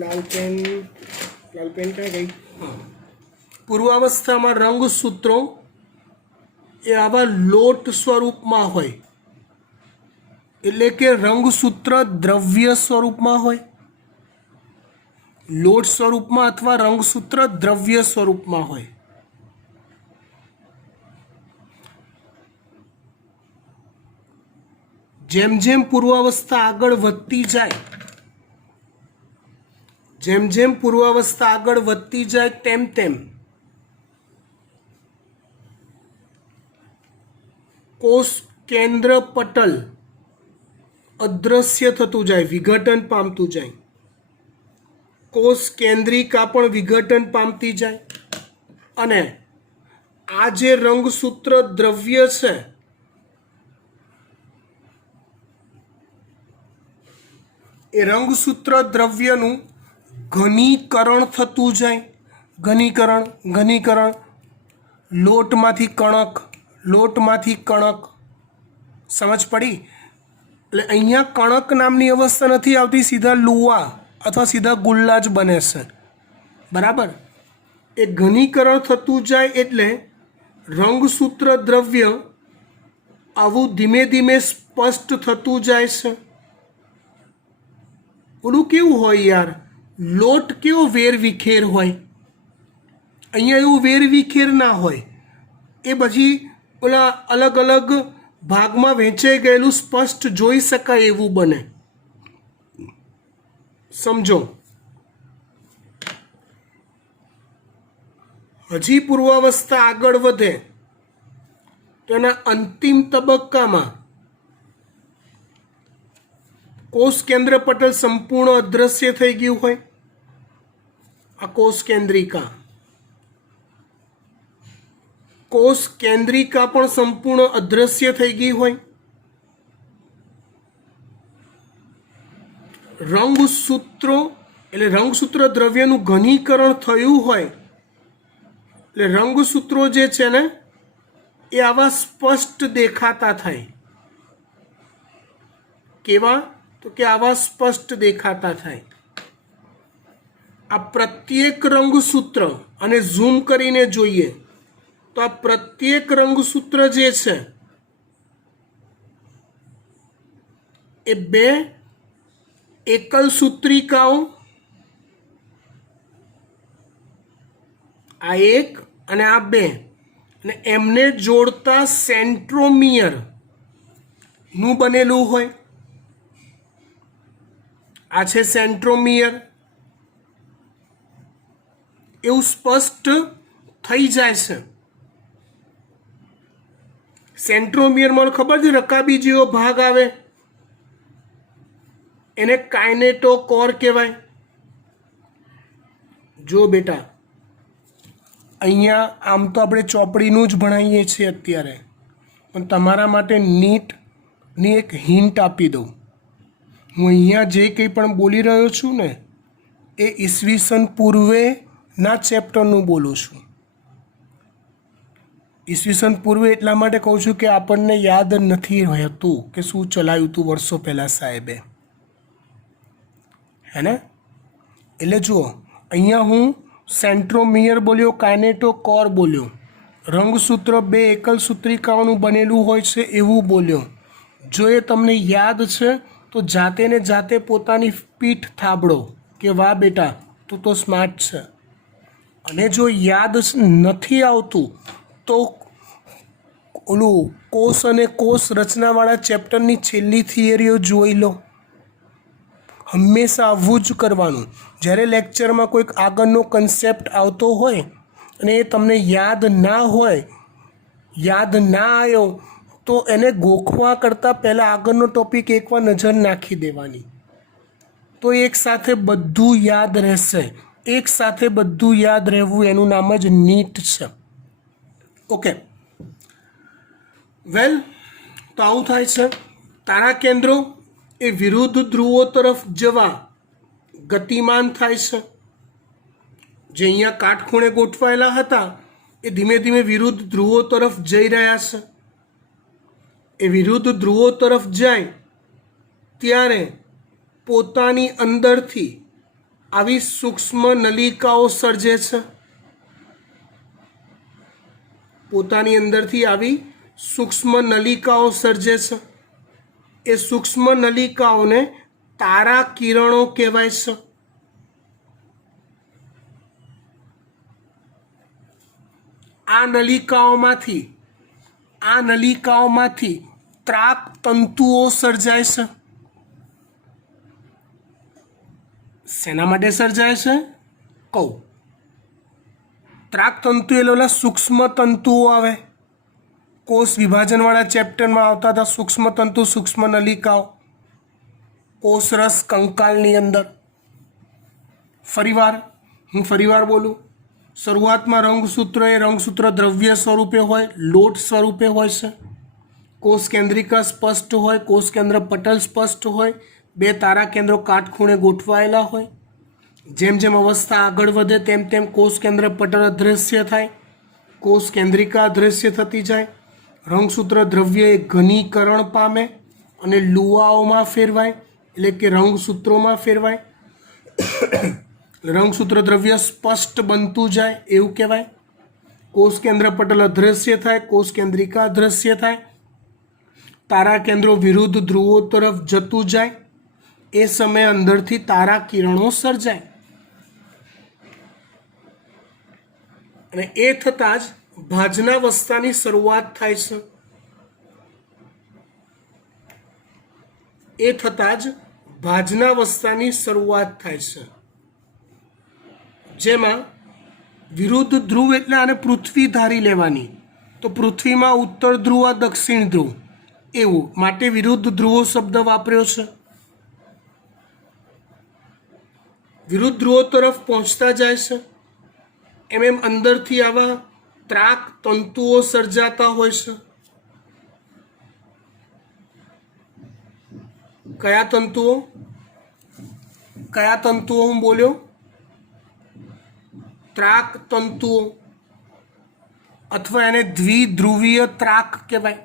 લાલ પેન ક્યાં ગઈ? હા, પૂર્વાવસ્થામાં રંગસૂત્રો એ આવા લોટ સ્વરૂપમાં હોય. એટલે કે રંગસૂત્ર દ્રવ્ય સ્વરૂપમાં હોય, લોટ સ્વરૂપમાં અથવા રંગસૂત્ર દ્રવ્ય સ્વરૂપમાં હોય. જેમ જેમ પૂર્વાવસ્થા આગળ વધતી જાય, જેમ જેમ પૂર્વાવસ્થા આગળ વધતી જાય તેમ તેમ કોષ કેન્દ્ર પટલ અદ્રશ્ય થતું જાય, વિઘટન પામતું જાય. કોષ કેન્દ્રિકા પણ વિઘટન પામતી જાય અને આ જે રંગસૂત્ર દ્રવ્ય છે એ રંગસૂત્ર દ્રવ્યનું ઘનીકરણ થતું જાય. ઘનીકરણ લોટમાંથી કણક, લોટમાંથી કણક. સમજ પડી? એટલે અહીંયા કણક નામની અવસ્થા નથી આવતી, સીધા લુવા અથવા સીધા ગુલ્લા જ બને છે. બરાબર? એ ઘનીકરણ થતું જાય એટલે રંગસૂત્ર દ્રવ્ય આવું ધીમે ધીમે સ્પષ્ટ થતું જાય છે. ઓલું કેવું હોય યાર, લોટ કેવો વેરવિખેર હોય, અહીંયા એવું વેરવિખેર ના હોય. એ પછી ઓલા અલગ અલગ ભાગમાં વહેંચાઈ ગયેલું સ્પષ્ટ જોઈ શકાય એવું બને. સમજો. હજી પૂર્વાવસ્થા આગળ વધે તેના અંતિમ તબક્કામાં કોષ કેન્દ્ર પટલ સંપૂર્ણ અદ્રશ્ય થઈ ગયું હોય. આ કોષ કેન્દ્રિકા, કોષ કેન્દ્રિકા પણ સંપૂર્ણ અદ્રશ્ય થઈ ગઈ હોય. રંગસૂત્રો એટલે રંગસૂત્ર દ્રવ્યનું ઘનીકરણ થયું હોય એટલે રંગસૂત્રો જે છે ને એ આવા સ્પષ્ટ દેખાતા થાય. કેવા? તો કે આવા સ્પષ્ટ દેખાતા થાય. આ પ્રત્યેક રંગસૂત્ર, અને ઝૂમ કરીને જોઈએ તો આ પ્રત્યેક રંગસૂત્ર જે છે એ બે એકલ સૂત્રિકાઓ, આ એક અને આ બે, અને એમને જોડતા સેન્ટ્રોમિયર નું બનેલું હોય. આ છે સેન્ટ્રોમિયર. એવું સ્પષ્ટ થઈ જાય છે. સેન્ટ્રોમિયરમાં ખબર છે રકાબી જેવો ભાગ આવે એને કાઇનેટોકોર કહેવાય. જો બેટા, અહીંયા આમ તો આપણે ચોપડીનું જ ભણાવીએ છીએ અત્યારે, પણ તમારા માટે નીટની એક હિન્ટ આપી દઉં. હું અહીંયા જે કંઈ પણ બોલી રહ્યો છું ને એ ઈસવીસન પૂર્વેના ચેપ્ટરનું બોલું છું. ઈસવીસન પૂર્વે એટલા માટે કહું છું કે આપણને યાદ નથી રહેતું કે શું ચલાવ્યું હતું વર્ષો પહેલાં સાહેબે, હે ને? એટલે જુઓ, અહીંયા હું સેન્ટ્રોમિયર બોલ્યો, કાઇનેટોકોર બોલ્યો, રંગસૂત્ર બે એકલ સૂત્રિકાઓનું બનેલું હોય છે એવું બોલ્યો. જો એ તમને યાદ છે તો જાતે ને જાતે પોતાની પીઠ થાબડો કે વાહ બેટા તું તો સ્માર્ટ છે. અને જો યાદ નથી આવતું તો ઓલું કોષ અને કોષ રચનાવાળા ચેપ્ટરની છેલ્લી થિયરીઓ જોઈ લો. હંમેશા આવું જ કરવાનું. જ્યારે લેક્ચરમાં કોઈક આગળનો કન્સેપ્ટ આવતો હોય અને એ તમને યાદ ના હોય, યાદ ના આવ્યો, તો એને ગોખવા કરતાં પહેલાં આગળનો ટોપિક એકવાર નજર નાખી દેવાની. તો એકસાથે બધું યાદ રહેશે. એકસાથે બધું યાદ રહેવું એનું નામ જ નીટ છે. ઓકે, વેલ, તો આવું થાય છે. તારા કેન્દ્રો એ વિરુદ્ધ ધ્રુવો તરફ જવા ગતિમાન થાય છે. જે અહીંયા કાટખૂણે ગોઠવાયેલા હતા એ ધીમે ધીમે વિરુદ્ધ ધ્રુવો તરફ જઈ રહ્યા છે. એ વિરુદ્ધ ધ્રુવો તરફ જાય ત્યારે પોતાની અંદરથી આવી સૂક્ષ્મ નલિકાઓ સર્જે છે. પોતાની અંદરથી આવી સૂક્ષ્મ નલિકાઓ સર્જે છે. એ સૂક્ષ્મ નલિકાઓને તારા કિરણો કહેવાય છે. આ નલિકાઓમાંથી ત્રાક તંતુઓ સર્જાય છે. શેના માટે સર્જાય છે કહું. ત્રાક તંતુ એટલે સૂક્ષ્મ તંતુઓ આવે. કોષ વિભાજનવાળા ચેપ્ટરમાં આવતા હતા સૂક્ષ્મ તંતુ, સૂક્ષ્મ નલિકાઓ, કોષરસ કંકાલની અંદર. ફરીવાર બોલું. શરૂઆતમાં રંગસૂત્ર એ રંગસૂત્ર દ્રવ્ય સ્વરૂપે હોય, લોટ સ્વરૂપે હોય છે. કોષ કેન્દ્રિકા સ્પષ્ટ હોય, કોષ કેન્દ્ર પટલ સ્પષ્ટ હોય, બે તારા કેન્દ્રો કાટખૂણે ગોઠવાયેલા હોય. જેમ જેમ અવસ્થા આગળ વધે તેમ તેમ કોષ કેન્દ્ર પટલ અદૃશ્ય થાય, કોષ કેન્દ્રિકા અદૃશ્ય થતી જાય. રંગસૂત્ર દ્રવ્ય એ ઘનીકરણ પામે અને લુવાઓમાં ફેરવાય, એટલે કે રંગસૂત્રોમાં ફેરવાય. રંગસૂત્ર દ્રવ્ય સ્પષ્ટ બનતું જાય એવું કહેવાય. કોષ કેન્દ્ર પટલ અદૃશ્ય થાય, કોષ કેન્દ્રિકા અદૃશ્ય થાય. તારા કેન્દ્રો વિરુદ્ધ ધ્રુવો તરફ જતું જાય. એ સમયે અંદરથી તારા કિરણો સર્જાય અને એ થતાં જ ભાજનાવસ્થાની શરૂઆત થાય છે. જેમાં વિરુદ્ધ ધ્રુવ એટલે આને પૃથ્વી ધારી લેવાની. તો પૃથ્વીમાં ઉત્તર ધ્રુવ આ દક્ષિણ ધ્રુવ એવું માટે વિરુદ્ધ ધ્રુવો શબ્દ વાપર્યો છે. વિરુદ્ધ ધ્રુવો તરફ પહોંચતા જાય છે એમ અંદરથી આવા ત્રાક તંતુઓ સર્જાતા હોય છે. કયા તંતુઓ હું બોલ્યો? ત્રાક તંતુઓ, અથવા એને દ્વિધ્રુવીય ત્રાક કહેવાય.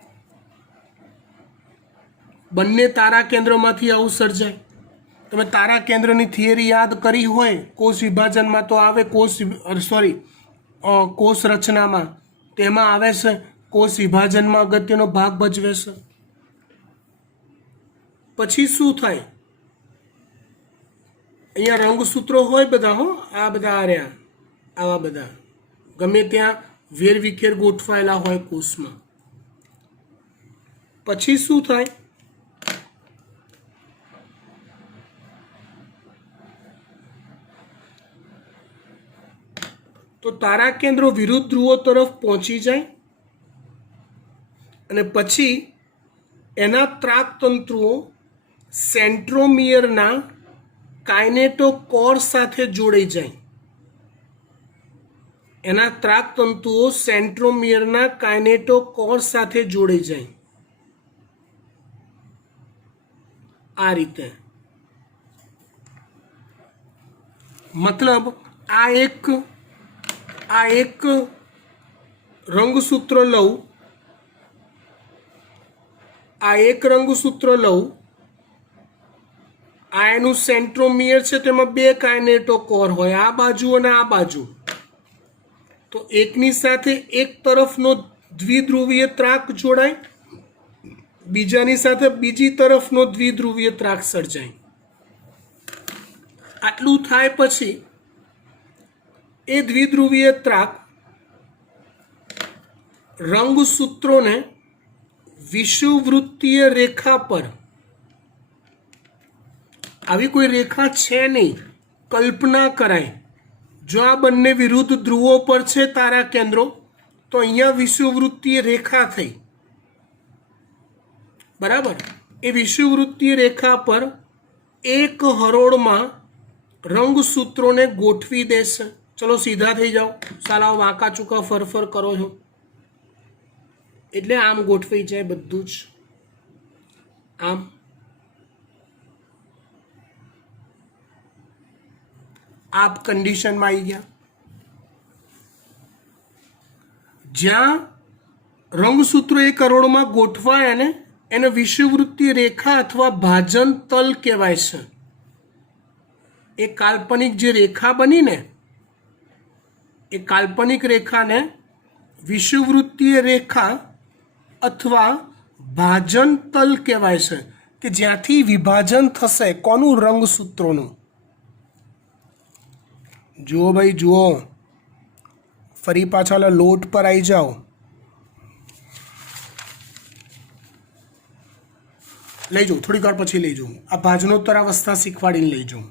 બંને તારા કેન્દ્રમાંથી આવું સર્જાય. તમે તારા કેન્દ્રની થિયરી યાદ કરી હોય કોષ વિભાજનમાં તો આવે, કોષ રચનામાં તેમાં આવે છે. કોષ વિભાજનમાં અગત્યનો ભાગ ભજવે છે. પછી શું થાય? અહીંયા રંગસૂત્રો હોય બધા, આ બધા આર્યા આવા બધા ગમે ત્યાં વેરવિખેર ગોઠવાયેલા હોય કોષમાં. પછી શું થાય? તો તારા કેન્દ્રો વિરુદ્ધ ધ્રુવો તરફ પહોંચી જાય અને પછી એના ત્રાક તંતુઓ સેન્ટ્રોમિયરના કાઇનેટોકોર સાથે જોડાઈ જાય. એના ત્રાક તંતુઓ સેન્ટ્રોમિયરના કાઇનેટોકોર સાથે જોડાઈ જાય. આ રીતે મતલબ આ એક રંગસૂત્ર લઉં, આ એનું સેન્ટ્રોમિયર છે, તેમાં બે કાઇનેટોકોર હોય, આ બાજુ અને આ બાજુ. તો એકની સાથે એક તરફનો દ્વિધ્રુવીય ત્રાક જોડાય, બીજાની સાથે બીજી તરફનો દ્વિધ્રુવીય ત્રાક સર્જાય. આટલું થાય પછી એ દ્વિધ્રુવીય ત્રાક રંગસૂત્રોને વિષુવવૃત્તીય રેખા પર, આવી કોઈ રેખા છે નહીં, કલ્પના કરાય. જો આ બંને વિરુદ્ધ ધ્રુવો પર છે તારા કેન્દ્રો, તો અહીંયા વિષુવવૃત્તીય રેખા થઈ, બરાબર. એ વિષુવવૃત્તીય રેખા પર એક હરોળમાં રંગસૂત્રોને ગોઠવી દેશે. ચલો સીધા થઈ જાઓ, સાલા વાંકા ચૂકા ફરફર કરો છો એટલે આમ ગોઠવાઈ જાય બધું જ. આમ આપ કન્ડિશનમાં આવી ગયા. જ્યાં રંગસૂત્રો એક હરોળમાં ગોઠવાય ને એને વિષુવવૃત્તીય રેખા અથવા ભાજન તલ કહેવાય છે. એ કાલ્પનિક જે રેખા બની ને, એ કાલ્પનિક રેખાને વિષુવવૃત્તીય રેખા અથવા ભાજન તલ કહેવાય છે. કે જ્યાંથી વિભાજન થશે કોનું? રંગસૂત્રોનું. જુઓ ભાઈ જુઓ, ફરી પાછા લોટ પર આવી જાઓ. લઈ જાઉં, થોડીક વાર પછી લઈ જાઉં. આ ભાજનોત્તરાવસ્થા શીખવાડીને લઈ જાઉં.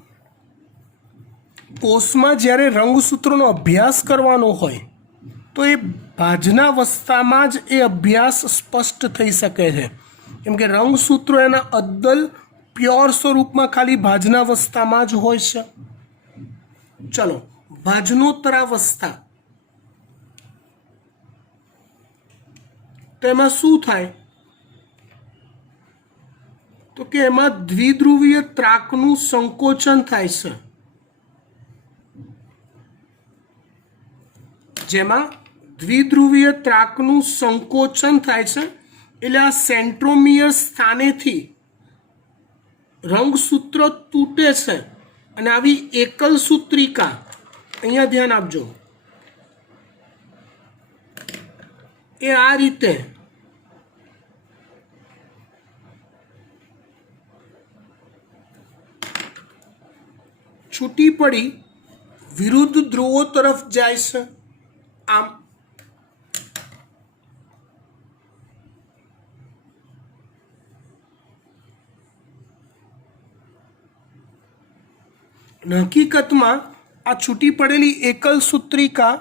કોષમાં જ્યારે રંગસૂત્રોનો અભ્યાસ કરવાનો હોય તો એ ભાજનાવસ્થામાં જ એ અભ્યાસ સ્પષ્ટ થઈ શકે છે, કેમ કે રંગસૂત્રો એના અદ્દલ પ્યોર સ્વરૂપમાં ખાલી ભાજનાવસ્થામાં જ હોય છે. ચલો, ભાજનોત્તરાવસ્થા, તો એમાં શું થાય? તો કે એમાં દ્વિધ્રુવીય ત્રાકનું સંકોચન થાય છે, જેમાં દ્વિધ્રુવીય ત્રાકનું સંકોચન થાય છે. એટલે આ સેન્ટ્રોમિયર સ્થાનેથી રંગસૂત્ર તૂટે છે અને આવી એકલ સૂત્રિકા, અહીંયા ધ્યાન આપજો, એ આ રીતે છૂટી પડી વિરુદ્ધ ધ્રુવો તરફ જાય છે. આમ હકીકતમાં આ છૂટી પડેલી એકલ સૂત્રિકા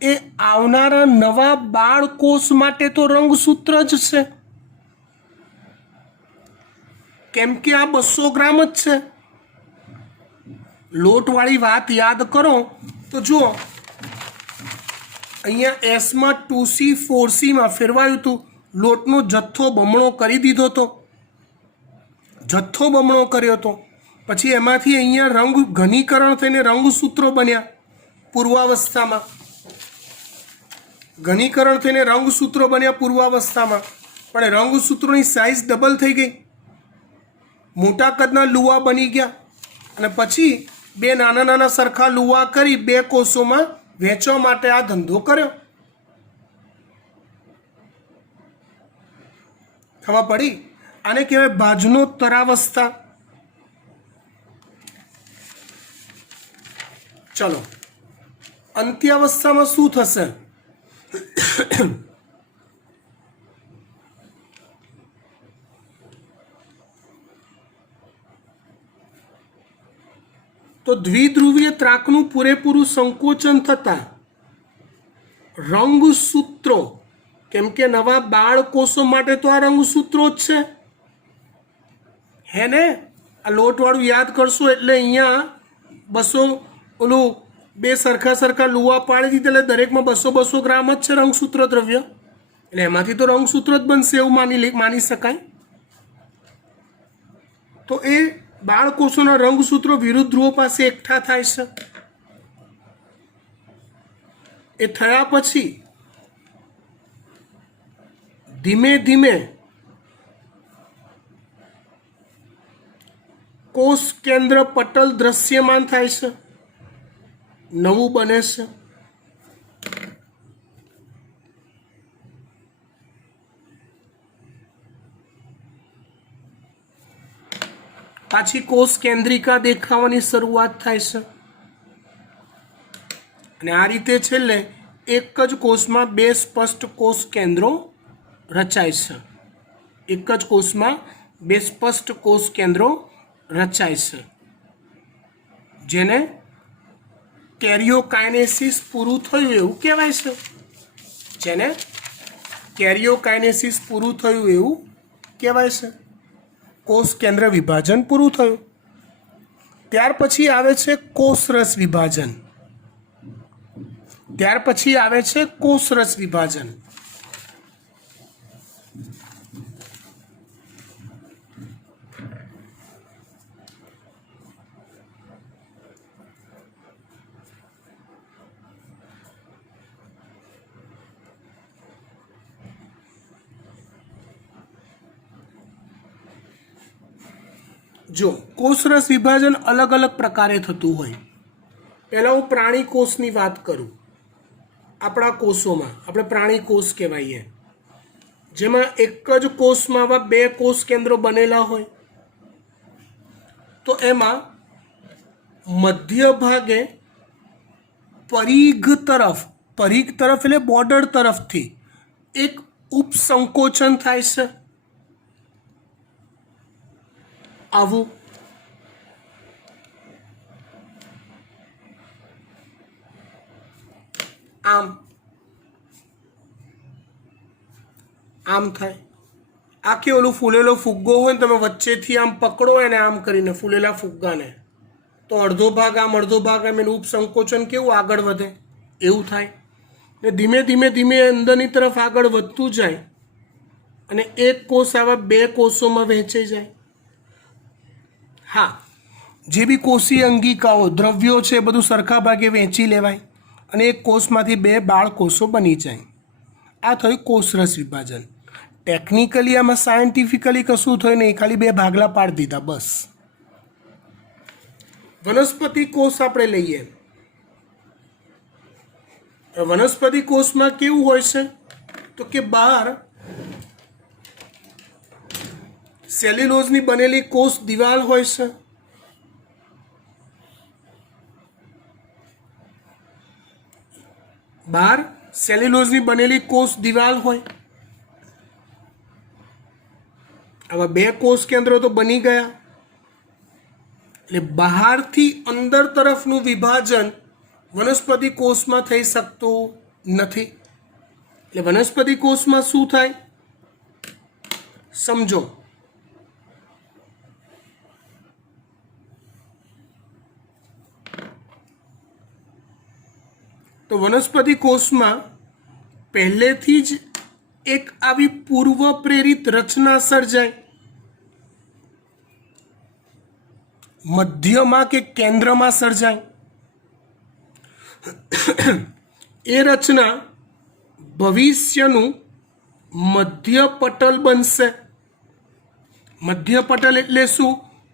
એ આવનારા નવા બાળકોષ માટે તો રંગસૂત્ર જ છે, કેમ કે આ 200 ગ્રામ જ છે. લોટવાળી વાત યાદ કરો તો જુઓ, અહીંયા એસમાં 2C 4Cમાં ફેરવાયું હતું. લોટનો જથ્થો બમણો કરી દીધો હતો, જથ્થો બમણો કર્યો હતો. પછી એમાંથી અહીંયા રંગ ઘનીકરણ થઈને રંગસૂત્રો બન્યા. પૂર્વાવસ્થામાં ઘનીકરણ થઈને રંગસૂત્રો બન્યા પૂર્વાવસ્થામાં, પણ રંગસૂત્રોની સાઇઝ ડબલ થઈ ગઈ, મોટા કદના લુવા બની ગયા, અને પછી 2 નાના નાના સરખા લુવા કરી 2 કોષોમાં વેચવા માટે આ ધંધો કર્યો. ખબર પડી? આને કહેવાય ભાજનોત્તરાવસ્થા. ચલો, અંત્યાવસ્થામાં શું થશે? તો દ્વિધ્રુવીય ત્રાકનું પૂરેપૂરું સંકોચન થતા રંગસૂત્રો, કેમ કે નવા બાળકોષો માટે તો આ રંગસૂત્રો જ છે, હે ને? આ લોટવાળું યાદ કરશો એટલે અહીંયા 200 ઓલું 2 સરખા સરખા લુવા પાડી દીધા, એટલે દરેકમાં 200 ગ્રામ જ છે રંગસૂત્ર દ્રવ્ય, એટલે એમાંથી તો રંગસૂત્ર જ બનશે એવું માની શકાય. તો એ બાળકોષોના રંગસૂત્રો વિરુદ્ધ ધ્રુવો પાસે એકઠા થાય છે. એ થયા પછી ધીમે ધીમે કોષ કેન્દ્ર પટલ દ્રશ્યમાન થાય છે, નવું બને છે. પાછી કોષ કેન્દ્રિકા દેખાવાની શરૂઆત થાય છે, અને આ રીતે છેલ્લે એક જ કોષમાં 2 સ્પષ્ટ કોષ કેન્દ્રો રચાય છે. એક જ કોષમાં 2 સ્પષ્ટ કોષ કેન્દ્રો રચાય છે, જેને કેરિયોકાઇનેસિસ પૂરું થયું એવું કહેવાય છે. જેને કેરિયોકાઇનેસિસ પૂરું થયું એવું કહેવાય છે. કોષ કેન્દ્ર વિભાજન પૂરું થયું. ત્યાર પછી આવે છે કોષરસ વિભાજન. ત્યાર પછી આવે છે કોષરસ વિભાજન. જો કોષરસ વિભાજન અલગ અલગ પ્રકારે થતું હોય. પહેલાં હું પ્રાણી કોષની વાત કરું. આપણા કોષોમાં આપણે પ્રાણી કોષ કહેવાઈએ, જેમાં એક જ કોષમાં આવા 2 કોષ કેન્દ્રો બનેલા હોય. તો એમાં મધ્ય ભાગે પરિઘ તરફ એટલે બોર્ડર તરફથી એક ઉપસંકોચન થાય છે, આવું આમ થાય. આ કે ઓલું ફૂલેલો ફુગ્ગો હોય ને, તમે વચ્ચેથી આમ પકડો એને આમ કરીને ફૂલેલા ફુગ્ગાને, તો અડધો ભાગ આમ અડધો ભાગ આમ, એનું ઉપસંકોચન કેવું આગળ વધે એવું થાય ને ધીમે ધીમે ધીમે અંદરની તરફ આગળ વધતું જાય અને એક કોષ આવા બે કોષોમાં વહેંચાઈ જાય. હા, જે બી કોષીય અંગિકાઓ દ્રવ્યો છે બધું સરખા ભાગે વહેંચી લેવાય અને એક કોષમાંથી બે બાળ કોષો બની જાય. આ થયું કોષરસ વિભાજન. ટેકનિકલી આમાં સાયન્ટિફિકલી કશું થયું નહીં, ખાલી બે ભાગલા પાડી દીધા બસ. વનસ્પતિ કોષ આપણે લઈએ. વનસ્પતિ કોષમાં કેવું હોય છે તો કે બહાર સેલ્યુલોઝની બનેલી કોષ દિવાલ હોય છે, બહાર સેલ્યુલોઝની બનેલી કોષ દિવાલ હોય. આવા બે કોષ કેન્દ્રો તો બની ગયા, એટલે બહારથી અંદર તરફનું વિભાજન વનસ્પતિ કોષમાં થઈ શકતું નથી. એટલે વનસ્પતિ કોષમાં શું થાય સમજો. તો વનસ્પતિ કોષમાં પહેલેથી જ એક આવી પૂર્વ પ્રેરિત રચના સર્જાય, મધ્યમાં કે કેન્દ્રમાં સર્જાય. એ રચના ભવિષ્યનું મધ્ય પટલ બનશે. મધ્ય પટલ એટલે શું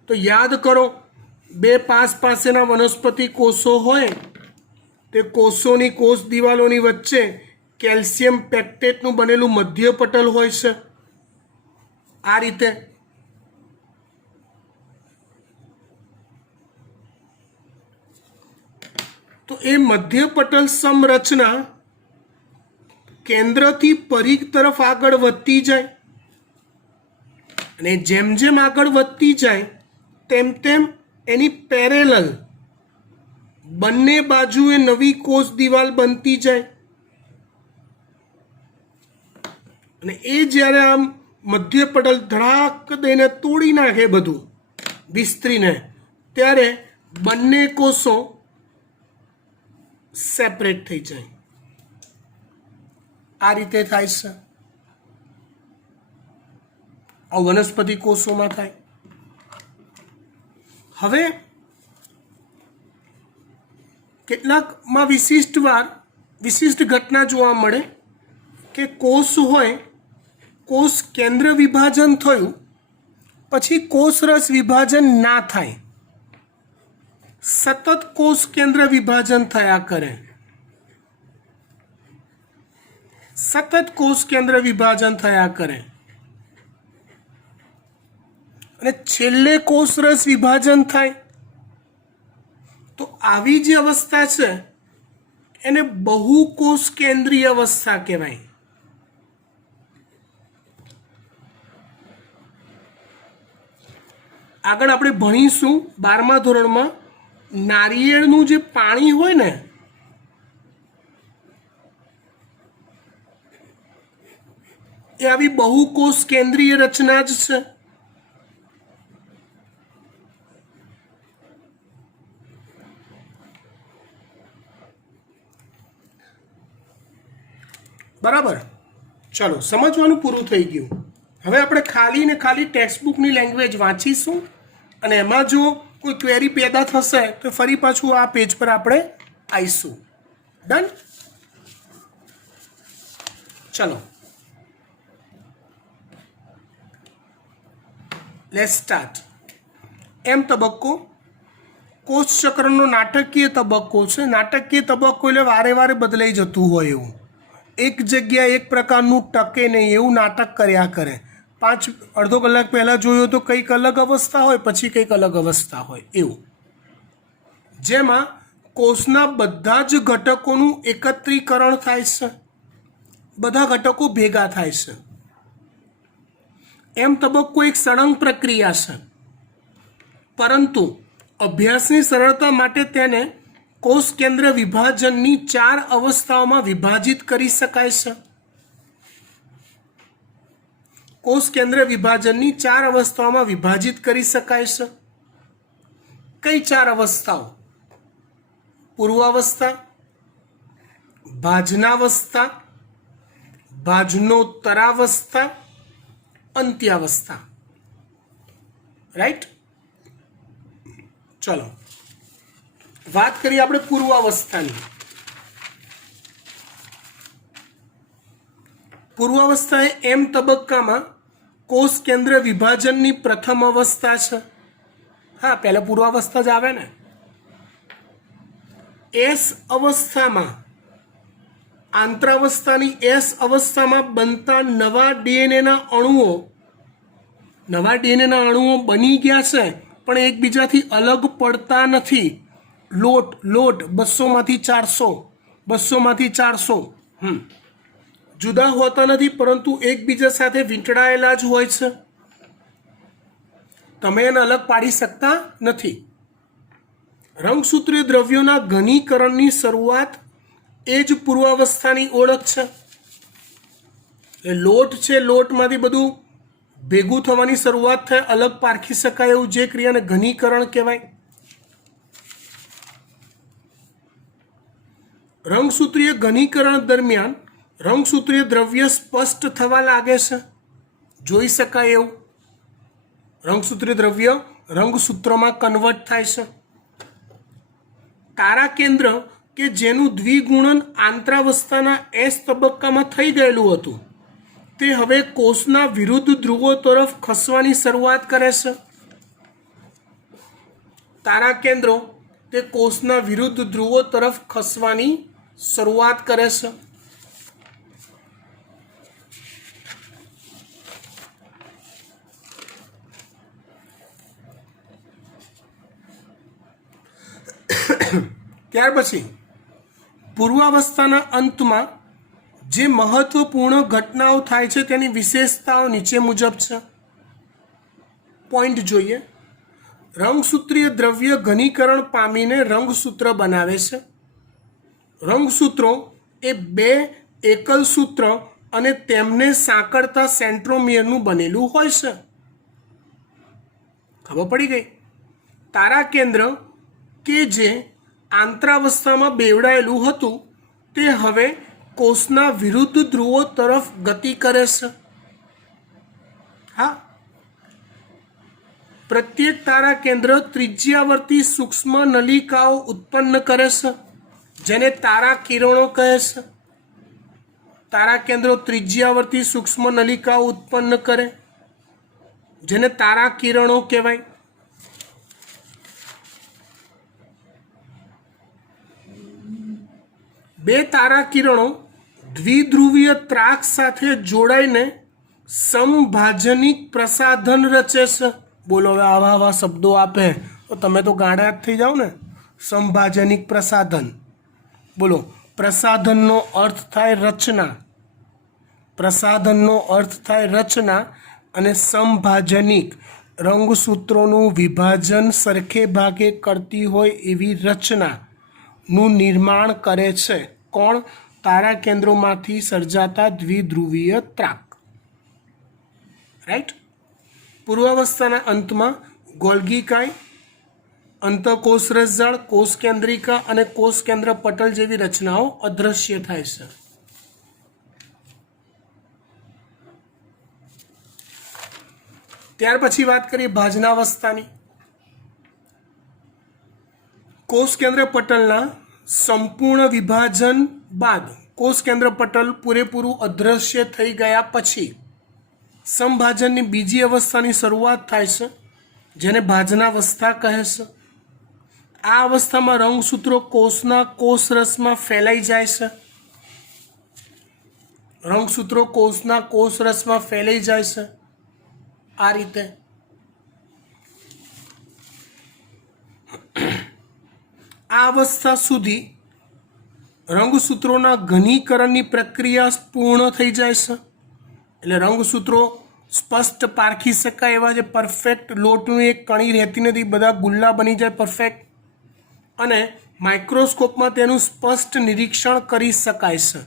તો યાદ કરો, બે પાસેના વનસ્પતિ કોષો હોય તે કોષોની કોષ દિવાલોની વચ્ચે કેલ્શિયમ પેક્ટેટનું બનેલું મધ્ય પટલ હોય છે. આ રીતે તો એ મધ્ય પટલ સંરચના કેન્દ્રથી પરિઘ તરફ આગળ વધતી જાય અને જેમ જેમ આગળ વધતી જાય તેમ તેમ એની પેરેલલ બંને બાજુએ નવી કોષ દિવાલ બનતી જાય અને એ જ્યારે આમ મધ્ય પટલ ધડાક દઈને તોડી નાખે બધું વિસ્તરીને, ત્યારે બંને કોષો સેપરેટ થઈ જાય. આ રીતે થાય છે. આ વનસ્પતિ કોષોમાં થાય. હવે કેટલાકમાં વિશિષ્ટ ઘટના જોવા મળે કે કોષ હોય, કોષ કેન્દ્ર વિભાજન થયું પછી કોષરસ વિભાજન ના થાય, સતત કોષ કેન્દ્ર વિભાજન થયા કરે, સતત કોષ કેન્દ્ર વિભાજન થયા કરે અને છેલ્લે કોષરસ વિભાજન થાય. તો આવી જે અવસ્થા છે એને બહુકોષ કેન્દ્રીય અવસ્થા કહેવાય. આગળ આપણે ભણીશું 12મા ધોરણમાં, નારિયેળનું જે પાણી હોય ને એ આવી બહુકોષ કેન્દ્રીય રચના જ છે. બરાબર, ચલો સમજવાનું પૂરું થઈ ગયું. હવે આપણે ખાલી ને ખાલી ટેક્સ્ટબુકની લેંગ્વેજ વાંચીશું અને એમાં જો કોઈ ક્વેરી પેદા થશે તો ફરી પાછું આ પેજ પર આપણે આવીશું. ડન? ચલો લેટ્સ સ્ટાર્ટ. એમ તબક્કો કોષ ચક્રનો નાટકીય તબક્કો છે. નાટકીય તબક્કો એટલે વારે વારે બદલાઈ જતું હોય એવું, એક જગ્યાએ એક પ્રકારનું ટકે નહીં એવું નાટક કર્યા કરે. અડધો કલાક પહેલાં જોયો તો કંઈક અલગ અવસ્થા હોય, પછી કંઈક અલગ અવસ્થા હોય, એવું. જેમાં કોષના બધા જ ઘટકોનું એકત્રીકરણ થાય છે, બધા ઘટકો ભેગા થાય છે. એમ તબક્કો એક સળંગ પ્રક્રિયા છે, પરંતુ અભ્યાસની સરળતા માટે તેને કોષ કેન્દ્ર વિભાજનની 4 અવસ્થાઓમાં વિભાજિત કરી શકાય છે. કોષ કેન્દ્ર વિભાજનની 4 અવસ્થાઓમાં વિભાજિત કરી શકાય છે. કઈ 4 અવસ્થાઓ? પૂર્વાવસ્થા, ભાજનાવસ્થા, ભાજનોત્તરાવસ્થા, અંત્યાવસ્થા. રાઈટ? ચલો વાત કરીએ આપણે પૂર્વાવસ્થાની. પૂર્વાવસ્થા એ એમ તબક્કામાં કોષ કેન્દ્ર વિભાજનની પ્રથમ અવસ્થા છે. હા, પહેલા પૂર્વાવસ્થા જ આવે ને. એસ અવસ્થામાં, આંતરાવસ્થાની એસ અવસ્થામાં બનતા નવા ડીએનએના અણુઓ બની ગયા છે, પણ એકબીજાથી અલગ પડતા નથી. લોટ 200માંથી 400 જુદા હોતા નથી, પરંતુ એકબીજા સાથે વીંટળાયેલા જ હોય છે. તમે એને અલગ પાડી શકતા નથી. રંગસૂત્રીય દ્રવ્યોના ઘનીકરણની શરૂઆત એ જ પૂર્વાવસ્થાની ઓળખ છે. લોટ છે, લોટમાંથી બધું ભેગું થવાની શરૂઆત થાય, અલગ પારખી શકાય એવું જે ક્રિયાને ઘનીકરણ કહેવાય. રંગસૂત્રીય ઘનીકરણ દરમિયાન રંગસૂત્રીય દ્રવ્ય સ્પષ્ટ થવા લાગે છે, જોઈ શકાય એવું. રંગસૂત્રીય દ્રવ્ય રંગસૂત્રોમાં કન્વર્ટ થાય છે. તારા કેન્દ્ર કે જેનું દ્વિગુણન આંતરાવસ્થાના એસ તબક્કામાં થઈ ગયેલું હતું, તે હવે કોષના વિરુદ્ધ ધ્રુવો તરફ ખસવાની શરૂઆત કરે છે. તારા કેન્દ્રો તે કોષના વિરુદ્ધ ધ્રુવો તરફ ખસવાની શરૂઆત કરે છે. ત્યાર પછી પૂર્વાવસ્થાના અંતમાં જે મહત્વપૂર્ણ ઘટનાઓ થાય છે તેની વિશેષતાઓ નીચે મુજબ છે. પોઈન્ટ જોઈએ. રંગસૂત્રીય દ્રવ્ય ઘનીકરણ પામીને રંગસૂત્ર બનાવે છે. રંગસૂત્રો એ 2 એકલ સૂત્ર અને તેમને સાંકળતા સેન્ટ્રોમિયરનું બનેલું હોય છે. ખબર પડી ગઈ? તારા કેન્દ્ર કે જે આંતરાવસ્થામાં બેવડાયેલું હતું તે હવે કોષના વિરુદ્ધ ધ્રુવો તરફ ગતિ કરે છે. હા, પ્રત્યેક તારા કેન્દ્ર ત્રિજ્યાવર્તી સૂક્ષ્મ નલિકાઓ ઉત્પન્ન કરે છે, જેને તારા કિરણો કહે છે. તારા કેન્દ્રો ત્રિજ્યાવર્તી સૂક્ષ્મ નલિકાઓ ઉત્પન્ન કરે, જેને તારા કિરણો કહેવાય. બે તારા કિરણો દ્વિધ્રુવીય ત્રાક સાથે જોડાઈને સમભાજનિક પ્રસાધન રચે છે. બોલો, હવે આવા શબ્દો આપે તો તમે તો ગાંડા જ થઈ જાઓ ને. સમભાજનિક પ્રસાધન. બોલો, પ્રસાધનનો અર્થ થાય રચના. પ્રસાધનનો અર્થ થાય રચના, અને સમભાજનિક રંગસૂત્રોનું વિભાજન સરખે ભાગે કરતી હોય એવી રચનાનું નિર્માણ કરે છે. કોણ? તારા કેન્દ્રોમાંથી સર્જાતા દ્વિધ્રુવીય ત્રાક. રાઈટ? પૂર્વાવસ્થાના અંતમાં ગોલ્ગી કાય, અંતઃકોષરસજાળ, કોષ કેન્દ્રિકા અને કોષ કેન્દ્ર પટલ જેવી રચનાઓ અદૃશ્ય થાય છે. ત્યાર પછી વાત કરીએ ભાજનાવસ્થાની. કોષ કેન્દ્ર પટલના સંપૂર્ણ વિભાજન બાદ કોષ કેન્દ્ર પટલ પૂરેપૂરું અદૃશ્ય થઈ ગયા પછી સમભાજનની બીજી અવસ્થાની શરૂઆત થાય છે, જેને ભાજનાવસ્થા કહે છે. આ અવસ્થામાં રંગસૂત્રો કોષના કોષરસમાં ફેલાઈ જાય છે. રંગસૂત્રો કોષના કોષરસમાં ફેલાઈ જાય છે. આ રીતે આ અવસ્થા સુધી રંગસૂત્રોના ઘનીકરણની પ્રક્રિયા પૂર્ણ થઈ જાય છે. એટલે રંગસૂત્રો સ્પષ્ટ પારખી શકાય એવા જે પરફેક્ટ લોટનું એક કણી રહેતી નથી, બધા ગુલ્લા બની જાય પરફેક્ટ, અને માઇક્રોસ્કોપમાં તેનું સ્પષ્ટ નિરીક્ષણ કરી શકાય છે.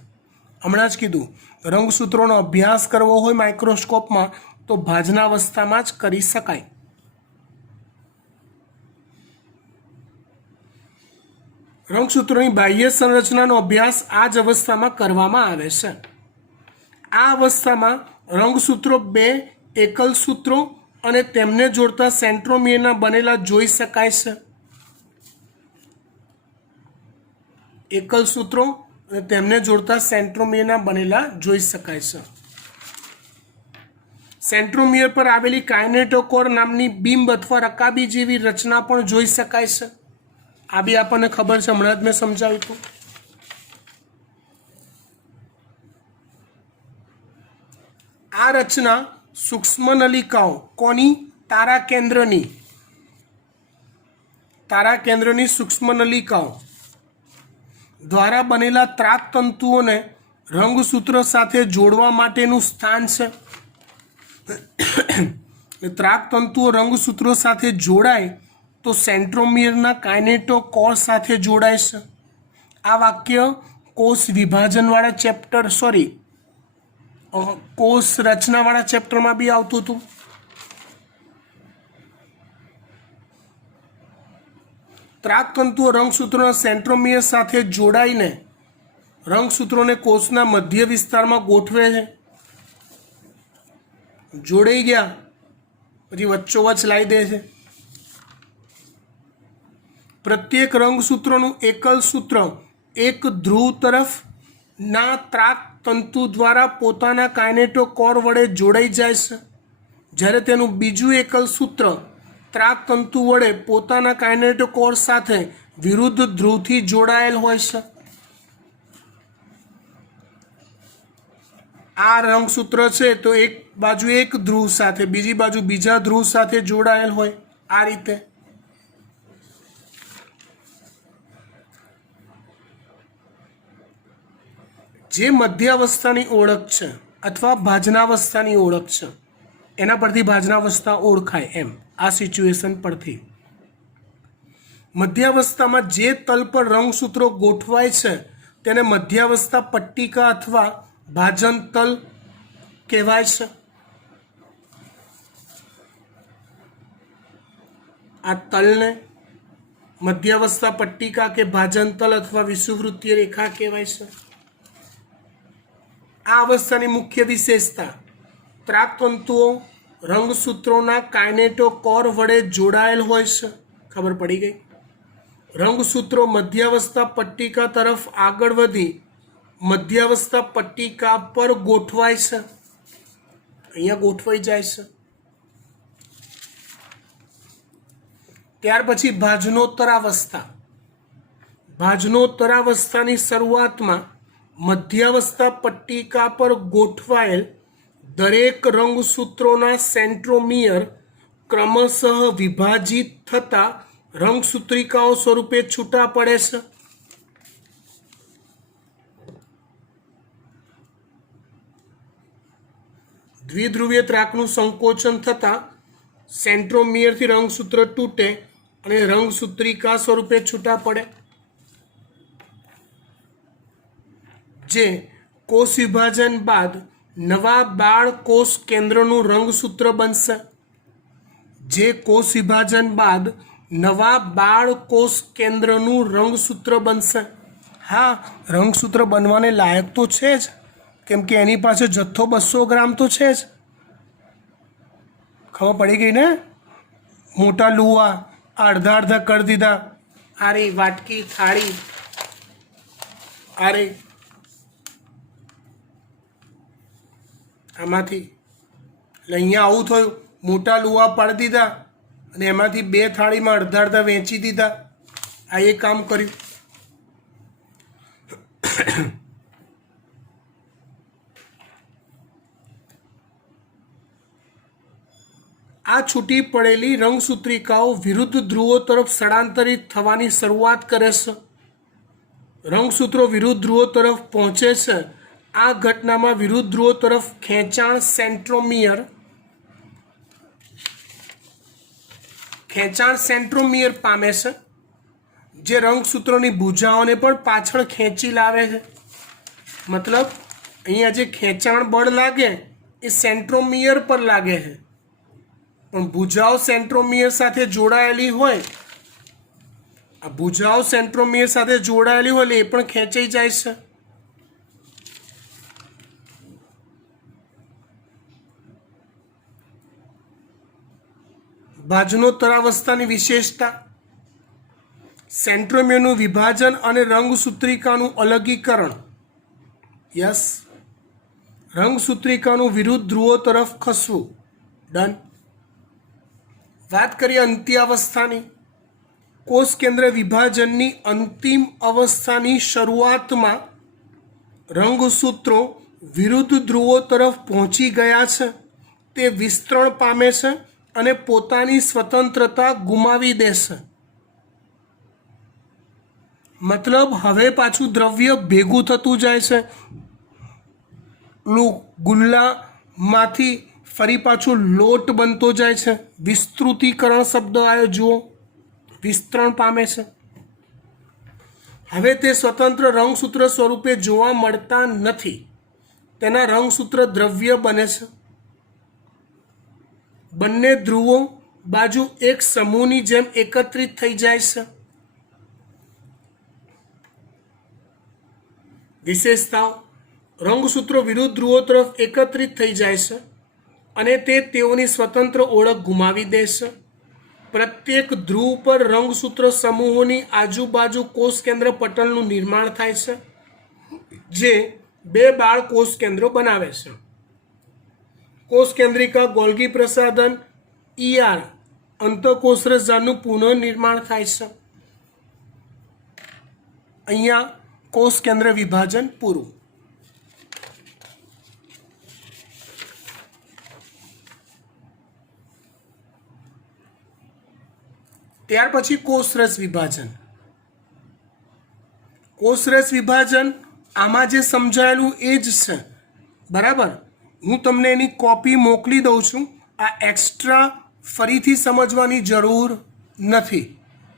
હમણાં જ કીધું, રંગસૂત્રોનો અભ્યાસ કરવો હોય માઇક્રોસ્કોપમાં તો ભાજનાવસ્થામાં જ કરી શકાય. રંગસૂત્રોની બાહ્ય સંરચનાનો અભ્યાસ આ જ અવસ્થામાં કરવામાં આવે છે. આ અવસ્થામાં રંગસૂત્રો બે એકલ સૂત્રો અને તેમને જોડતા સેન્ટ્રોમિયરના બનેલા જોઈ શકાય છે. એકલ સૂત્રો અને તેમને જોડતા સેન્ટ્રોમિયરના બનેલા જોઈ શકાય છે. સેન્ટ્રોમિયર પર આવેલી કાઇનેટોકોર નામની બિંબ અથવા રકાબી જેવી રચના પણ જોઈ શકાય છે. આ બી આપણને ખબર છે, હમણાં જ મેં સમજાવ્યું હતું. આ રચના સૂક્ષ્મ નલિકાઓ કોની? તારા કેન્દ્રની સૂક્ષ્મ નલિકાઓ દ્વારા બનેલા ત્રાક તંતુઓને રંગસૂત્ર સાથે જોડવા માટેનું સ્થાન છે. ત્રાક તંતુઓ રંગસૂત્રો સાથે જોડાય તો સેન્ટ્રોમિયરના કાઇનેટોકોર સાથે જોડાય છે. આ વાક્ય કોષ વિભાજનવાળા ચેપ્ટર કોષ રચનાવાળા ચેપ્ટરમાં બી આવતું હતું. ત્રાક તંતુઓ રંગસૂત્રોના સેન્ટ્રોમિયર સાથે જોડાઈને રંગસૂત્રોને કોષના મધ્ય વિસ્તારમાં ગોઠવે છે. જોડાઈ ગયા પછી વચ્ચોવચ્ચ લાવી દે છે. પ્રત્યેક રંગસૂત્રનું એકલ સૂત્ર એક ધ્રુવ તરફના ત્રાક તંતુ દ્વારા પોતાના કાઇનેટોકોર વડે જોડાઈ જાય છે, જ્યારે તેનું બીજું એકલ સૂત્ર ત્રાક તંતુ વડે પોતાના કાઇનેટોકોર સાથે વિરુદ્ધ ધ્રુવથી જોડાયેલ હોય છે. આ રંગસૂત્ર છે તો એક બાજુ એક ધ્રુવ સાથે, બીજી બાજુ બીજા ધ્રુવ સાથે જોડાયેલ હોય. આ રીતે જે મધ્યાવસ્થાની ઓળખ છે અથવા ભાજનાવસ્થાની ઓળખ છે, એના પરથી ભાજનાવસ્થા ઓળખાય એમ. આ સિચ્યુએશન પરથી મધ્યાવસ્થામાં જે તલ પર રંગસૂત્રો ગોઠવાય છે તેને મધ્યાવસ્થા પટ્ટિકા અથવા ભાજન તલ કહેવાય છે. આ તલને મધ્યાવસ્થા પટ્ટિકા કે ભાજન તલ અથવા વિષુવવૃત્તીય રેખા કહેવાય છે. આ અવસ્થાની મુખ્ય વિશેષતા: ત્રાક તંતુઓ રંગસૂત્રોના કાઇનેટોકોર વડે જોડાયેલ હોય છે. ખબર પડી ગઈ? રંગસૂત્રો મધ્યાવસ્થા પટ્ટિકા તરફ આગળ વધી મધ્યાવસ્થા પટ્ટિકા પર ગોઠવાય છે. અહીંયા ગોઠવાઈ જાય છે. ત્યાર પછી ભાજનોત્તરાવસ્થાની શરૂઆતમાં મધ્યાવસ્થા પટ્ટિકા પર ગોઠવાયેલ દરેક રંગસૂત્રોના સેન્ટ્રોમિયર ક્રમશઃ વિભાજિત થતા રંગસૂત્રિકાઓ સ્વરૂપે છૂટા પડે છે. દ્વિધ્રુવીય ત્રાકનું સંકોચન થતાં સેન્ટ્રોમિયરથી રંગસૂત્ર તૂટે અને રંગસૂત્રિકા સ્વરૂપે છૂટા પડે, જે કોષ વિભાજન બાદ નવા બાળ કોષ કેન્દ્રનું રંગસૂત્ર બનશે. હા, રંગસૂત્ર બનવાને લાયક તો છે જ, કેમ કે એની પાસે જથ્થો 200 ગ્રામ તો છે જ. ખબર પડી ગઈ ને? મોટા લુવા અડધા અડધા કરી દીધા. આરે વાટકી, થાળી, આરે આમાંથી. એટલે અહીંયા આવું થયું, મોટા લુવા પાડી દીધા અને એમાંથી 2 થાળીમાં અડધા અડધા વેચી દીધા. આ એ કામ કર્યું. આ છૂટી પડેલી રંગસૂત્રિકાઓ વિરુદ્ધ ધ્રુવો તરફ સ્થળાંતરિત થવાની શરૂઆત કરે છે. રંગસૂત્રો વિરુદ્ધ ધ્રુવો તરફ પહોંચે છે. આ ઘટનામાં વિરુદ્ધ ધ્રુવો તરફ ખેંચાણ સેન્ટ્રોમિયર પામે છે, જે રંગસૂત્રોની ભુજાઓને પણ પાછળ ખેંચી લાવે છે. મતલબ અહીંયા જે ખેંચાણ બળ લાગે એ સેન્ટ્રોમિયર પર લાગે છે, પણ ભુજાઓ સેન્ટ્રોમિયર સાથે જોડાયેલી હોય, આ ભુજાઓ સેન્ટ્રોમિયર સાથે જોડાયેલી હોય એટલે એ પણ ખેંચાઈ જાય છે. ભાજનોત્તરાવસ્થાની વિશેષતા: સેન્ટ્રોમિયરનું વિભાજન અને રંગસૂત્રિકાનું અલગીકરણ. યસ, રંગસૂત્રિકાનું વિરુદ્ધ ધ્રુવો તરફ ખસવું. ડન. વાત કરીએ અંત્યાવસ્થાની. કોષ કેન્દ્ર વિભાજનની અંતિમ અવસ્થાની શરૂઆતમાં રંગસૂત્રો વિરુદ્ધ ધ્રુવો તરફ પહોંચી ગયા છે. તે વિસ્તરણ પામે છે અને પોતાની સ્વતંત્રતા ગુમાવી દેશે. મતલબ હવે પાછું દ્રવ્ય ભેગું થતું જાય છે. ગુલ્લામાંથી ફરી પાછું લોટ બનતો જાય છે. વિસ્તૃતીકરણ શબ્દ આવ્યો, જુઓ, વિસ્તરણ પામે છે. હવે તે સ્વતંત્ર રંગસૂત્ર સ્વરૂપે જોવા મળતા નથી. તેના રંગસૂત્ર દ્રવ્ય બને છે. બંને ધ્રુવો બાજુ એક સમૂહની જેમ એકત્રિત થઈ જાય છે. વિશેષતાઓ: રંગસૂત્રો વિરુદ્ધ ધ્રુવો તરફ એકત્રિત થઈ જાય છે અને તે તેઓની સ્વતંત્ર ઓળખ ગુમાવી દે છે. પ્રત્યેક ધ્રુવ પર રંગસૂત્ર સમૂહોની આજુબાજુ કોષ કેન્દ્ર પટલનું નિર્માણ થાય છે, જે બે બાળ કોષ કેન્દ્રો બનાવે છે. કોષ કેન્દ્રિકા, ગોલ્ગી પ્રસાધન, ER અંતઃકોષરસજાળનું પુનઃનિર્માણ થાય છે. અહીંયા કોષ કેન્દ્ર વિભાજન પૂરું. ત્યાર પછી કોષરસ વિભાજન. કોષરસ વિભાજન આમાં જે સમજાયેલું એ જ છે, બરાબર. હું તમને એની કોપી મોકલી દઉં છું. આ એક્સ્ટ્રા ફરીથી સમજવાની જરૂર નથી,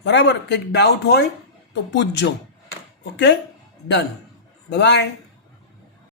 બરાબર. કંઈક ડાઉટ હોય તો પૂછજો. Okay, done. બાય.